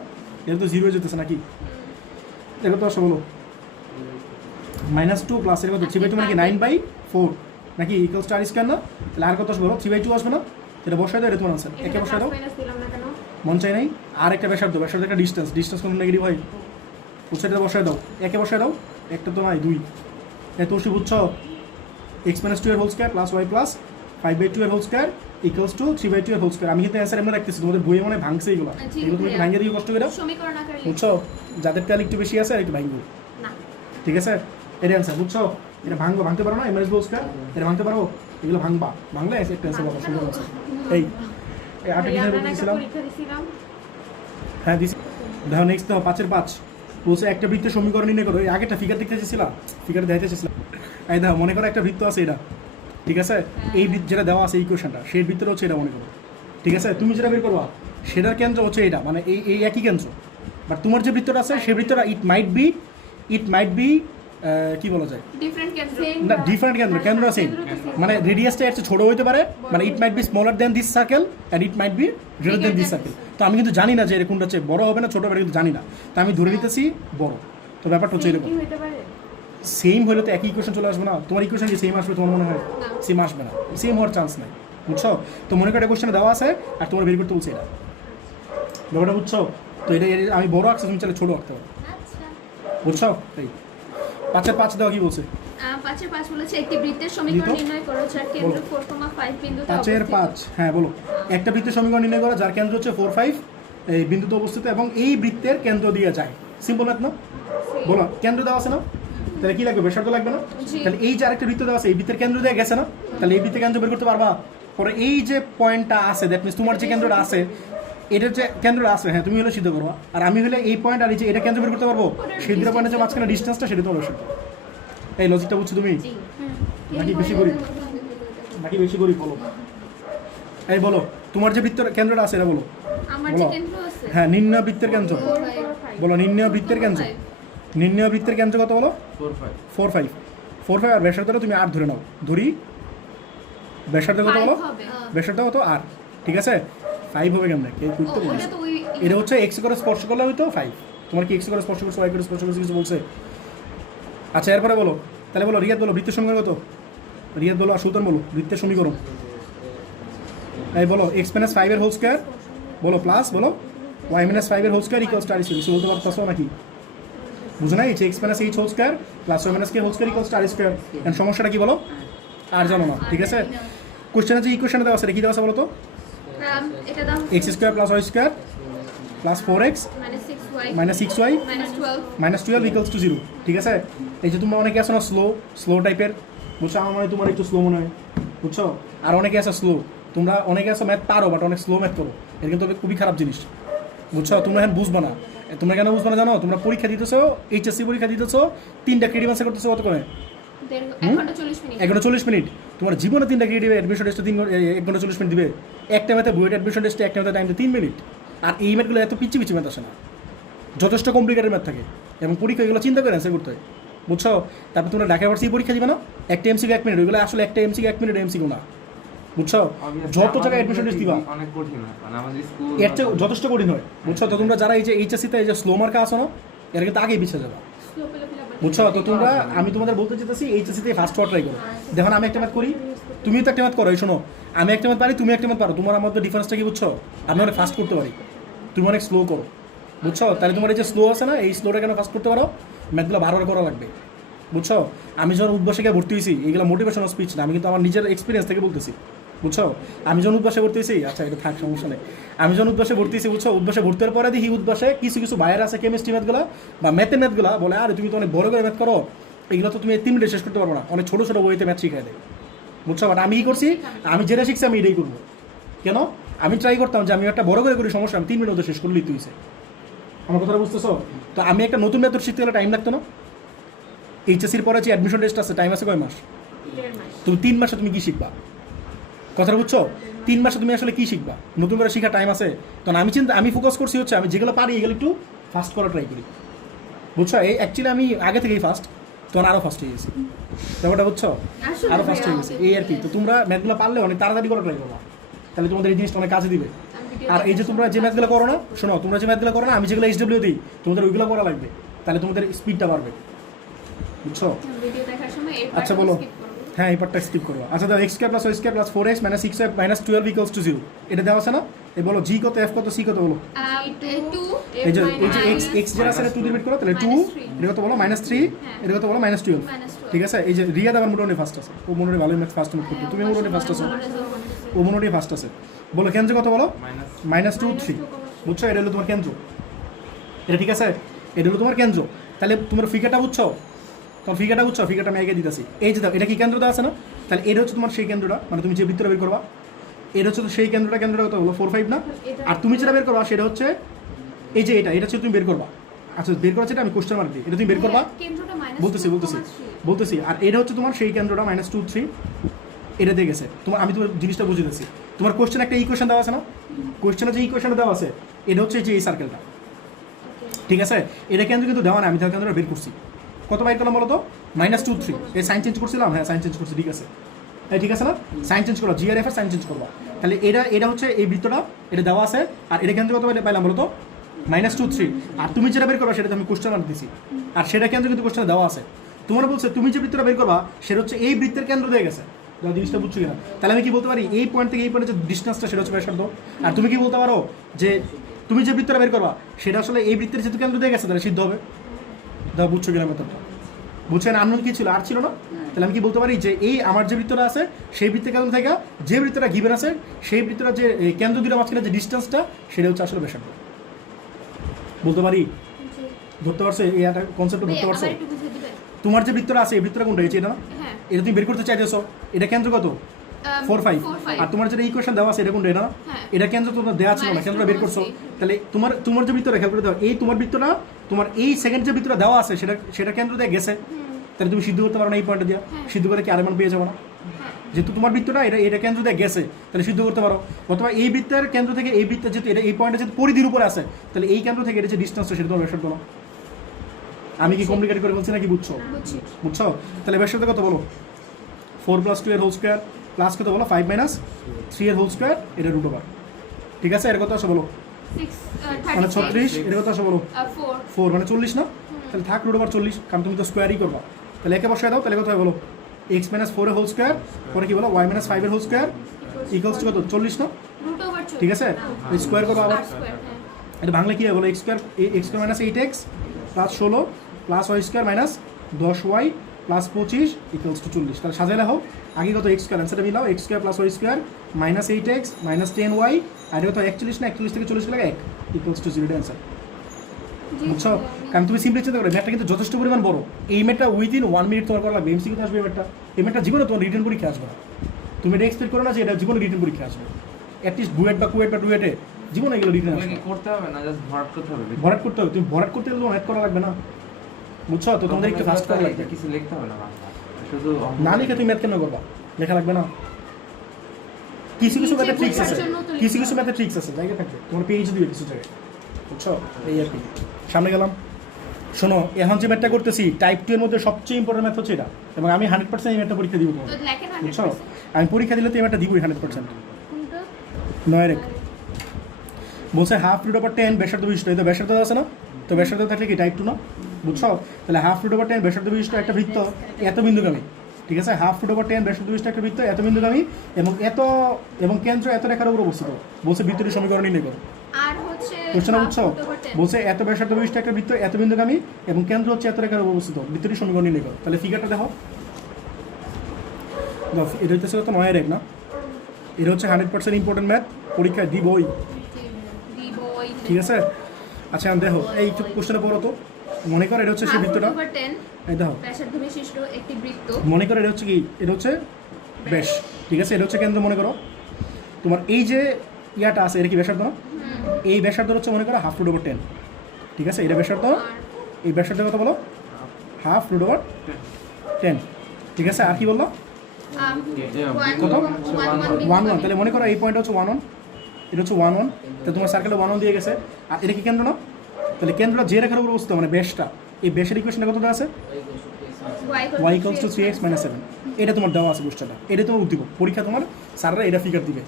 এটা তো 0 হয়ে যেতেছে নাকি? দেখো তো আসো বলো -2 প্লাস এর কত 3/2 মানে কি 9/4 নাকি ইকুয়ালস টু r স্কয়ার না? তাহলে আর কত আসবে বলো? 3/2 আসবে না? এটা বসায় দাও, এটা তোমার আনসার। একে বসায় দাও, মন চাই নাই। আর একটা ব্যাসার্ধ একটা ডিস্টেন্স কোনো নেগেটিভ হয়? বুঝছো? এটা বসায় দাও, একে বসায় দাও, একটা তো নাই 2। এত অবশ্যই বুঝছো? x - 2 এর হোল স্কয়ার প্লাস y প্লাস 5/2 এর হোল স্কয়ার ইকুয়ালস টু 3/2 এর হোল স্কয়ার। আমি কিন্তু অ্যান্সার এমনি রাখতেছি, তোমাদের বইয়ে মনে ভাঙছে এগুলো, এগুলো তুমি ভাঙিয়ে দিও কষ্ট করে, সমীকরণ আকারে বুঝছো? যাদের তেল একটু বেশি আছে আর একটু ভাঙবো, না ঠিক আছে? এটা অ্যান্সার, বুঝছো? এটা ভাঙতে পারো না? এমএস হোল স্কয়ার এটা ভাঙতে পারো, এগুলো ভাঙলে একটা অ্যান্সার পাবো, সুন্দর আছে। এই আটটা কিসের বলতে দিয়েছিলাম? হ্যাঁ দিছি। দেখো নেক্সট দেখো 5 এর 5 বলছে একটা বৃত্তের সমীকরণ নির্ণয় করো। এই আগেরটা ফিগার দেখতে চেয়েছিলাম, ফিগার দেখাইতে চেয়েছিলাম। এই দেখো মনে করো একটা বৃত্ত আছে এটা, ঠিক আছে? এই বৃত্ত যেটা দেওয়া আছে ইকুয়েশনটা, সেই বৃত্তটা হচ্ছে এটা মনে করো, ঠিক আছে? তুমি যেটা বের করবা সেটার কেন্দ্র হচ্ছে এটা, মানে এই একই কেন্দ্র। বাট তোমার যে বৃত্তটা আছে সেই বৃত্তটা ইট মাইট বি কি বলা যায় ডিফারেন্ট কেন্দ্র না, ডিফারেন্ট কেন্দ্র সেম, মানে রেডিয়াসটা একটু ছোট হতে পারে, মানে it might be smaller than this circle and it might be greater than this circle. তো আমি কিন্তু জানি না যে কোনটা হচ্ছে বড় হবে না ছোট হবে, কিন্তু জানি না, তো আমি ধরে নিতেছি বড়। তো ব্যাপারটা হচ্ছে এরকম, সেম হলে তো একই ইকুয়েশন চলে আসবে না। তোমার ইকুয়েশন কি সেম আসবে তোমার মনে হয়? সেম আসবে না, সেম হওয়ার চান্স নাই, বুঝছো? তো মনে করো একটা কোয়েশ্চেনে দেওয়া আছে আর তোমার বের করতে বলছে এটা, ব্যাপারটা বুঝছো? তো এটা আমি বড় আঁকছি, তুমি চাইলে ছোট আঁকতে পারো, আচ্ছা বুঝছো? এই 5 এর 5 দেওয়া কি বলছে? 5 এর 5 বলেছে একটি বৃত্তের সমীকরণ নির্ণয় করো যার কেন্দ্র 4,5 বিন্দুতে 5 এর 5 হ্যাঁ বলো। একটা বৃত্তের সমীকরণ নির্ণয় করো যার কেন্দ্র হচ্ছে 4, 5 এই বিন্দুতে অবস্থিত এবং এই বৃত্তের কেন্দ্র দিয়ে যায়। সিম্পল ম্যাথ না? বলো কেন্দ্র দেওয়া আছে না? তাহলে কি লাগবে? ব্যাসার্ধ লাগবে না? তাহলে এই যে আরেকটা বৃত্ত দেওয়া আছে এই বৃত্তের কেন্দ্র দিয়ে গেছে না? তাহলে এই বৃত্তের কেন্দ্র বের করতে পারবা। পরে এই যে পয়েন্টটা আছে, দ্যাট মিনস তোমার যে কেন্দ্রটা আছে, এটার যে কেন্দ্রটা আছে, হ্যাঁ তুমি হলে সিদ্ধ করবা, আর আমি হলে এই পয়েন্ট আর এই যে এটা কেন্দ্র বের করতে পারবো। সেই দুটো পয়েন্টের যে মাঝখানে ডিস্টেন্সটা সেটা তোমার ব্যাসার্ধ। এই লজিকটা বুঝছো তুমি? নাকি বেশি করি বলো? এই বলো তোমার যে বৃত্তের কেন্দ্রটা আছে এটা বলো। আমার যে কেন্দ্র আছে হ্যাঁ নির্ণয় বৃত্তের কেন্দ্র বলো। নির্ণয় বৃত্তের কেন্দ্র কত বলো? 4, 5 4, 5 4 5 আর ব্যাসার্ধটা তুমি আর ধরে নাও, ধরি ব্যাসার্ধ কত বলো, 5 হবে। ব্যাসার্ধ কত আর, ঠিক আছে 5 হবে কেমনে কে করতে ওটা বলছে? তো ওই এটা হচ্ছে এক্স করে স্পর্শ করলে হয়তো 5, তোমার কি এক্স করে স্পর্শ করছে ওয়াই করে স্পর্শ করছে কিছু বলছে? আচ্ছা এরপরে বলো, তাহলে বলো রিয়াদ বলো বৃত্তের সমীকরণ কত, রিয়াদ বলো আর সুলতান বলো বৃত্তের সমীকরণ। এই বলো এক্স মাইনাস 5 এর হোল স্কয়ার বলো প্লাস বলো ওয়াই মাইনাস 5 এর whole square equals to r square, কিছু বলতে পারতাছো নাকি? বুঝো না, x minus H whole square plus Y minus k whole square equals to r square. এখন সমস্যাটা কি বলো? আর জানো না, ঠিক আছে। কোশ্চেনে যে ইকুয়েশনে দেওয়া আছে এটা কি দেওয়া আছে বলো তো? এটা দাও x square plus y square plus 4x -6y minus 6y -12 minus 12 equals to 0, ঠিক আছে। এই যে তোমরা অনেকে আছো না স্লো টাইপের, বুঝছো, আমার মনে হয় তোমার একটু স্লো মনে হয়, বুঝছো, আর অনেকে আছে স্লো, তোমরা অনেকে আছো ম্যাথ পারো বাট অনেক স্লো ম্যাথ করো, এটা কিন্তু খুবই খারাপ জিনিস, বুঝছো। তোমরা এখন বুঝবা না, তোমরা কেন বুঝবা না জানো? তোমরা পরীক্ষা দিতেছো, এইচএসসি পরীক্ষা দিতেছো, 3টা ক্রেডিট আনসার করতেছো কত করে? 1 ঘন্টা 40 মিনিট। 1 ঘন্টা 40 মিনিট। তোমার জীবনে 3টা ক্রেডিট অ্যাডমিশন টেস্টে 1 ঘন্টা 40 মিনিট দিবে, একটা ম্যাথে বুয়েট অ্যাডমিশন টেস্টে একটা ম্যাথে টাইম 3 মিনিট। আর এই ম্যাথগুলো এত পিচ্ছি পিচ্ছি ম্যাথ আসে না, যথেষ্ট কমপ্লিকেটেড ম্যাথ থাকে এবং পরীক্ষা এগুলো চিন্তা করে অ্যান্সার করতে হয়, বুঝছো। তারপর তোমরা ঢাকা ভার্সিটি পরীক্ষা দিবে না, একটা এমসিকিউ 1 মিনিট, ওইগুলো আসলে একটা এমসিকিউ 1 মিনিট এমসিকিউ না, বুঝছো। যত জায়গায় অ্যাডমিশন টেস্ট দিবা অনেক কঠিন হয়, মানে আমাদের স্কুল এর চেয়ে যথেষ্ট কঠিন হয়, বুঝছো। তো তোমরা যারা এই যে এইচএসসিতে এই যে স্লো মার্কা আসো না, এর কিন্তু আগেই পিছিয়ে যাবা, স্লো পেলে আবার বুঝছো। তো তোমরা, আমি তোমাদের বলতে চাইতেছি এইচএসসিতে ফার্স্ট হওয়ার ট্রাই করো। দেখুন আমি একটা ম্যাথ করি, তুমি তো একটা ম্যাথ করো, এই শোনো, আমি একটা ম্যাথ পারি, তুমি একটা ম্যাথ পারো, তোমার আমার মধ্যে ডিফারেন্সটা কি বুঝছো? আমি অনেক ফাস্ট করতে পারি, তুমি অনেক স্লো করো, বুঝছো। তাহলে তোমার এই যে স্লো আছে না, এই স্লোটা কেন ফাস্ট করতে পারো? ম্যাথগুলো বারবার করা লাগবে, বুঝছো। আমি যখন উদ্বাসে গিয়ে ভর্তি হয়েছি, এইগুলো মোটিভেশনাল স্পিচ না, আমি কিন্তু আমার নিজের এক্সপিরিয়েন্স থেকে বলতেছি, বুঝছো। আমি যখন উদ্বাসে ভর্তি হয়েছি, আচ্ছা এটা থাক সমস্যা নেই, আমি যখন উদ্বাসে ভর্তি হয়েছি, বুঝছো, উদ্বাসে ভর্তি হওয়ার পরে দেখি উদ্বাসে কিছু বাইরে আছে কেমিস্ট্রি ম্যাথগুলো বা ম্যাথের ম্যাথগুলো বলে, আরে তুমি তো অনেক বড় করে ম্যাথ করো, এগুলো তো তুমি 3 মিনিটে শেষ করতে পারবো না, অনেক ছোটো ছোটো বইতে ম্যাথ শিখাই দেয়, বুঝছো। বাট আমি কী করছি, আমি যেটা শিখছি আমি এটাই করবো, কেন? আমি ট্রাই করতাম যে আমি একটা বড় করে করি, সমস্যা আমি 3 মিনিট মধ্যে শেষ করলেই তুই, আমার কথাটা বুঝতেছো? তো আমি একটা নতুন মেথড শিখতে গেলে টাইম লাগতো না? এইচএসসির পরে যে অ্যাডমিশন টেস্ট আছে, টাইম আছে কয় মাস? 1.5 মাস। তুমি 3 মাসে তুমি কী শিখবা? কথাটা বুঝছো? 3 মাসে তুমি আসলে কী শিখবা? নতুন করে শেখার টাইম আছে? তখন আমি ফোকাস করছি হচ্ছে আমি যেগুলো পারি এগুলো একটু ফাস্ট করা ট্রাই করি, বুঝছো। এই অ্যাকচুয়ালি আমি আগে থেকেই ফাস্ট, তখন আরও ফাস্ট হয়ে গেছি, ব্যাপারটা বুঝছো, আসলে আরও ফাস্ট হয়ে গেছে এই আর কি। তো তোমরা ম্যাথগুলো পারলে অনেক তাড়াতাড়ি করে ট্রাই করবা, তাহলে তোমাদের এই জিনিসটা অনেক কাজে দিবে। আমি ভিডিও আর এই যে তোমরা যে ম্যাথগুলো করো না, শোনো, তোমরা যে ম্যাথগুলো করো না, আমি যেগুলো এইচডব্লিউ দিই, তোমাদের ওইগুলো করা লাগবে, তাহলে তোমাদের স্পিডটা বাড়বে, বুঝছো। ভিডিও দেখার সময় এই আচ্ছা পার্টটা বলো, skip করবো। হ্যাঁ এই পার্টটা স্কিপ করবো। আচ্ছা দাও x square plus y square plus 4x minus 6y minus 12 equals to 0, এটা দেওয়া আছে না? এই বলো জি কত, এফ কত, সি কত বলো। 2 এই যে এক্স যেটা আছে 2 ডিভাইড করো, তাহলে 2, এটা কত বলো -3, এটা কত বলো -12, ঠিক আছে। এই যে রিয়াদ আমার মোটামুটি ফার্স্ট আছে, ও মোটামুটি ভালোই ম্যাথ ফার্স্ট ম্যাথ করতে, তুমি মোটামুটি ফার্স্ট আছো, ও মোটামুটি ফার্স্ট আছে। বলো কেন্দ্র কত বলো? -2 3, বুঝছো, এটা হলো তোমার কেন্দ্র, এটা ঠিক আছে, এটা হলো তোমার কেন্দ্র। তাহলে তোমার ফিগারটা বুঝছো? তোমার ফিগারটা বুঝছো? ফিগারটা আমি আগে দিতেছি, এই যে দাও, এটা কি কেন্দ্রটা আছে না? তাহলে এটা হচ্ছে তোমার সেই কেন্দ্রটা, মানে তুমি যে বৃত্তটা বের করবা, এটা হচ্ছে তো সেই কেন্দ্রটা কত হলো 4 5 না? আর তুমি যেটা বের করবা সেটা হচ্ছে এই যে এটা হচ্ছে তুমি বের করবা। আচ্ছা বের করা সেটা আমি কোশ্চেন মার্ক দিই, এটা তুমি বের করবা, কেন্দ্রটা বলতেছি। আর এটা হচ্ছে তোমার সেই কেন্দ্রটা -2 3, এটা দিয়ে গেছে তোমার। আমি তোমার জিনিসটা বুঝে দিচ্ছি, তোমার কোশ্চেন একটা ইকুয়েশন দেওয়া আছে না, কোশ্চেনে যে ইকুয়েশনটা দেওয়া আছে এটা হচ্ছে যে এই সার্কেলটা, ঠিক আছে। এটা কেন্দ্র কিন্তু দেওয়া না, আমি তার কেন্দ্রটা বের করছি, কত বাইর করলাম বলো তো? -2 3, এই সাইন চেঞ্জ করছিলাম, হ্যাঁ সাইন চেঞ্জ করছি, ঠিক আছে, এই ঠিক আছে না, সাইন চেঞ্জ করো, জি আর এফ এর সাইন চেঞ্জ করবা। তাহলে এটা হচ্ছে এই বৃত্তটা, এটা দেওয়া আছে, আর এটা কেন্দ্র কত পাইলাম বলো তো? -2 3, আর তুমি যেটা বের করবা সেটা আমি কোশ্চেন মার্ক দিছি, আর সেটা কেন্দ্র কিন্তু কোশ্চেনে দেওয়া আছে। তোমার বলছে তুমি যে বৃত্তটা বের করবা সেটা হচ্ছে এই বৃত্তের কেন্দ্র দিয়ে গেছে, জিনিসটা বুঝছো কিনা? তাহলে আমি কি বলতে পারি, এই পয়েন্ট থেকে এই পয়েন্টের যে ডিস্টেন্সটা সেটা হচ্ছে ব্যাসার্ধ। আর তুমি কি বলতে পারো যে তুমি যে বৃত্তটা বের করবা সেটা আসলে এই বৃত্তের যেহেতু কেন্দ্র দিয়ে গেছে, তাহলে সিদ্ধ হবে। দাও বুঝছো কিনা মেথডটা? বুঝছেন? আননোন কি ছিল? আর ছিল না? তাহলে আমি কি বলতে পারি যে এই আমার যে বৃত্তটা আছে সেই বৃত্তের কেন্দ্র থেকে যে বৃত্তটা গিভেন আছে সেই বৃত্তটা যে কেন্দ্র দুটো মাঝখানে যে ডিস্টেন্সটা সেটা হচ্ছে আসলে ব্যাসার্ধ। বলতে পারি? ধরতে পারছো? এই একটা কনসেপ্ট ধরতে পারছো? তোমার যে বৃত্তটা আছে এই বৃত্তটা কোনটা? এই যে এটা না, এটা তুমি বের করতে চাইতেছো, এটা কেন্দ্র কত? 4 5। আর তোমার যেটা ইকুয়েশন দেওয়া আছে এটা কোনটা? এটা না, এটা কেন্দ্র তোমার দেওয়া ছিল না, কেন্দ্রটা বের করছো। তাহলে তোমার যে বৃত্তটা খেয়াল করে দাও, এই তোমার বৃত্তটা, তোমার এই সেকেন্ড যে বৃত্তটা দেওয়া আছে সেটা কেন্দ্র দিয়ে গেছে, তাহলে তুমি সিদ্ধ করতে পারো না এই পয়েন্টে দিয়ে? সিদ্ধ করে কি আর মান পেয়ে যাবো না? যেহেতু তোমার বৃত্তটা এটা কেন্দ্র দিয়ে গেছে, তাহলে সিদ্ধ করতে পারো। অথবা এই বৃত্তের কেন্দ্র থেকে এই বৃত্তের যেহেতু এটা এই পয়েন্টে যেহেতু পরিধির উপরে আছে, তাহলে এই কেন্দ্র থেকে এটা যে ডিস্টেন্স সেটা তোমার ব্যাসার্ধ না। আমি কি কমপ্লিকেট করে বলছি নাকি বুঝছো বুঝছি বুঝছো তাহলে এবার সাথে কত বলো 4 + 2 এর হোল স্কোয়ার প্লাস কত বলো 5 - 3 এর হোল স্কোয়ার এটা রুট ওভার ঠিক আছে এর কত আসে বলো 6 মানে 36 এর কত আসে বলো 4 4 মানে 40 না তাহলে থাক রুট ওভার 40 কারণ তুমি তো স্কোয়ারই করবা তাহলে একে বসায় দাও তাহলে কত হয় বলো x - 4 এর হোল স্কোয়ার পরে কি বলো y - 5 এর হোল স্কোয়ার ইকুয়ালস টু কত 40 না √/4 ঠিক আছে স্কোয়ার করো আবার স্কয়ার এটা ভাঙলে কি হয় বলো x square - 8x plus 16 plus y square minus 10y plus 25 equals to 40 তাহলে সাজাইলে হোক আগে কত x স্কোয়ার অ্যান্সারটা মিলাও x square plus y square minus 8x minus 10y আর এটা কত 41 না 41 থেকে 40 গেলে 1 ইকুয়ালস টু 0 অ্যান্সার বুঝছো কারণ তুমি সিম্পলি চিন্তা করো ম্যাথটা কিন্তু যথেষ্ট পরিমাণ বড় এই ম্যাথটা উইদিন 1 মিনিট তোমার করা লাগবে এমসিকিউ আসবে এই ম্যাথটা এই ম্যাথটা জীবনে তোমার রিটেন পরীক্ষা আসবে না তুমি এটা এক্সপেক্ট করো না যে এটা জীবনে রিটেন পরীক্ষা আসবে অ্যাটলিস্ট বুয়েট বা কুয়েট বা ডুয়েটে জীবনে এগুলো রিটেন আসবে কি করতে হবে না জাস্ট ভরাট করতে হবে ভরাট করতে হবে তুমি ভরাট করতে গেলে তোমার ম্যাথ করা লাগবে না বুঝছো তো তোমাদের একটু ফাস্ট করা লাগবে কিছু লিখতে হবে না বাংলা শুধু না লিখে তুমি ম্যাথ কেন করবা লেখা লাগবে না কিছু কিছু ম্যাথে ট্রিক্স আছে কিছু কিছু ম্যাথে ট্রিক্স আছে জায়গা থাকবে তোমার পেজ দিবে কিছু জায়গায় বুঝছো এই আর কি সামনে গেলাম শোনো এখন যে ম্যাথটা করতেছি টাইপ 2 এর মধ্যে সবচেয়ে ইম্পর্টেন্ট ম্যাথ হচ্ছে এটা এবং আমি 100% এই ম্যাথটা পরীক্ষা দিব তোমার তো লেখেন বুঝছো 100% আমি পরীক্ষা দিলে তো এই ম্যাথটা দিবই 100% কোনটা 9 এক বলছে ½ √10 ব্যাসার্ধ বিশিষ্ট এই তো ব্যাসার্ধ আছে না তো ব্যাসার্ধ থাকলে কি টাইপ 2 না বুঝছো তাহলে ½ √10 ব্যাসার্ধ বিশিষ্ট একটা বৃত্ত এত বিন্দুগামী ঠিক আছে ½ √10 ব্যাসার্ধ বিশিষ্ট একটা বৃত্ত এত বিন্দুগামী এবং কেন্দ্র এত রেখার উপর অবস্থিত বলছে বৃত্তটির সমীকরণ নির্ণয় করো আর হচ্ছে কোশ্চেন বুঝছো √10 বলছে এত ব্যাসার্ধ বিশিষ্ট একটা বৃত্ত এত বিন্দুগামী এবং কেন্দ্র হচ্ছে এত রেখার উপর অবস্থিত বৃত্তটির সমীকরণ নির্ণয় করো তাহলে ফিগারটা দেখো এটা হচ্ছে তো 9 এক না এটা হচ্ছে 100% ইম্পর্টেন্ট ম্যাথ পরীক্ষায় দিবই দিবই ঠিক আছে আচ্ছা আমি দেখো এই কোশ্চেনে পড়ো তো মনে করো এটা হচ্ছে সেই বৃত্তটা √10 এই দেখো ব্যাসার্ধ বিশিষ্ট একটি বৃত্ত মনে করো এটা হচ্ছে কি এটা হচ্ছে ব্যাস ঠিক আছে এটা হচ্ছে কেন্দ্র মনে করো তোমার এই যে ইয়াটা আছে এটা কি ব্যাসার্ধ না এই ব্যাসার্ধ হচ্ছে মনে করো ½ √10 ঠিক আছে এটা ব্যাসার্ধ এই ব্যাসার্ধ কত বলো ½ √10 ঠিক আছে আর কি বললো কত 1 তাহলে মনে করো এই পয়েন্ট হচ্ছে 1 এটা হচ্ছে 1 তো তোমার সার্কেলে 1 দিয়ে গেছে আর এটা কি কেন্দ্র না তাহলে কেন্দ্রটা যে রেখার উপর অবস্থিত মানে ব্যাসটা এই ব্যাসের ইকুয়েশনটা কত দেওয়া আছে y = 3x - 7 এটা তোমার দেওয়া আছে কোশ্চেনটা এটা তোমার দিব পরীক্ষা তোমার স্যাররা এটা ফিগার দিবে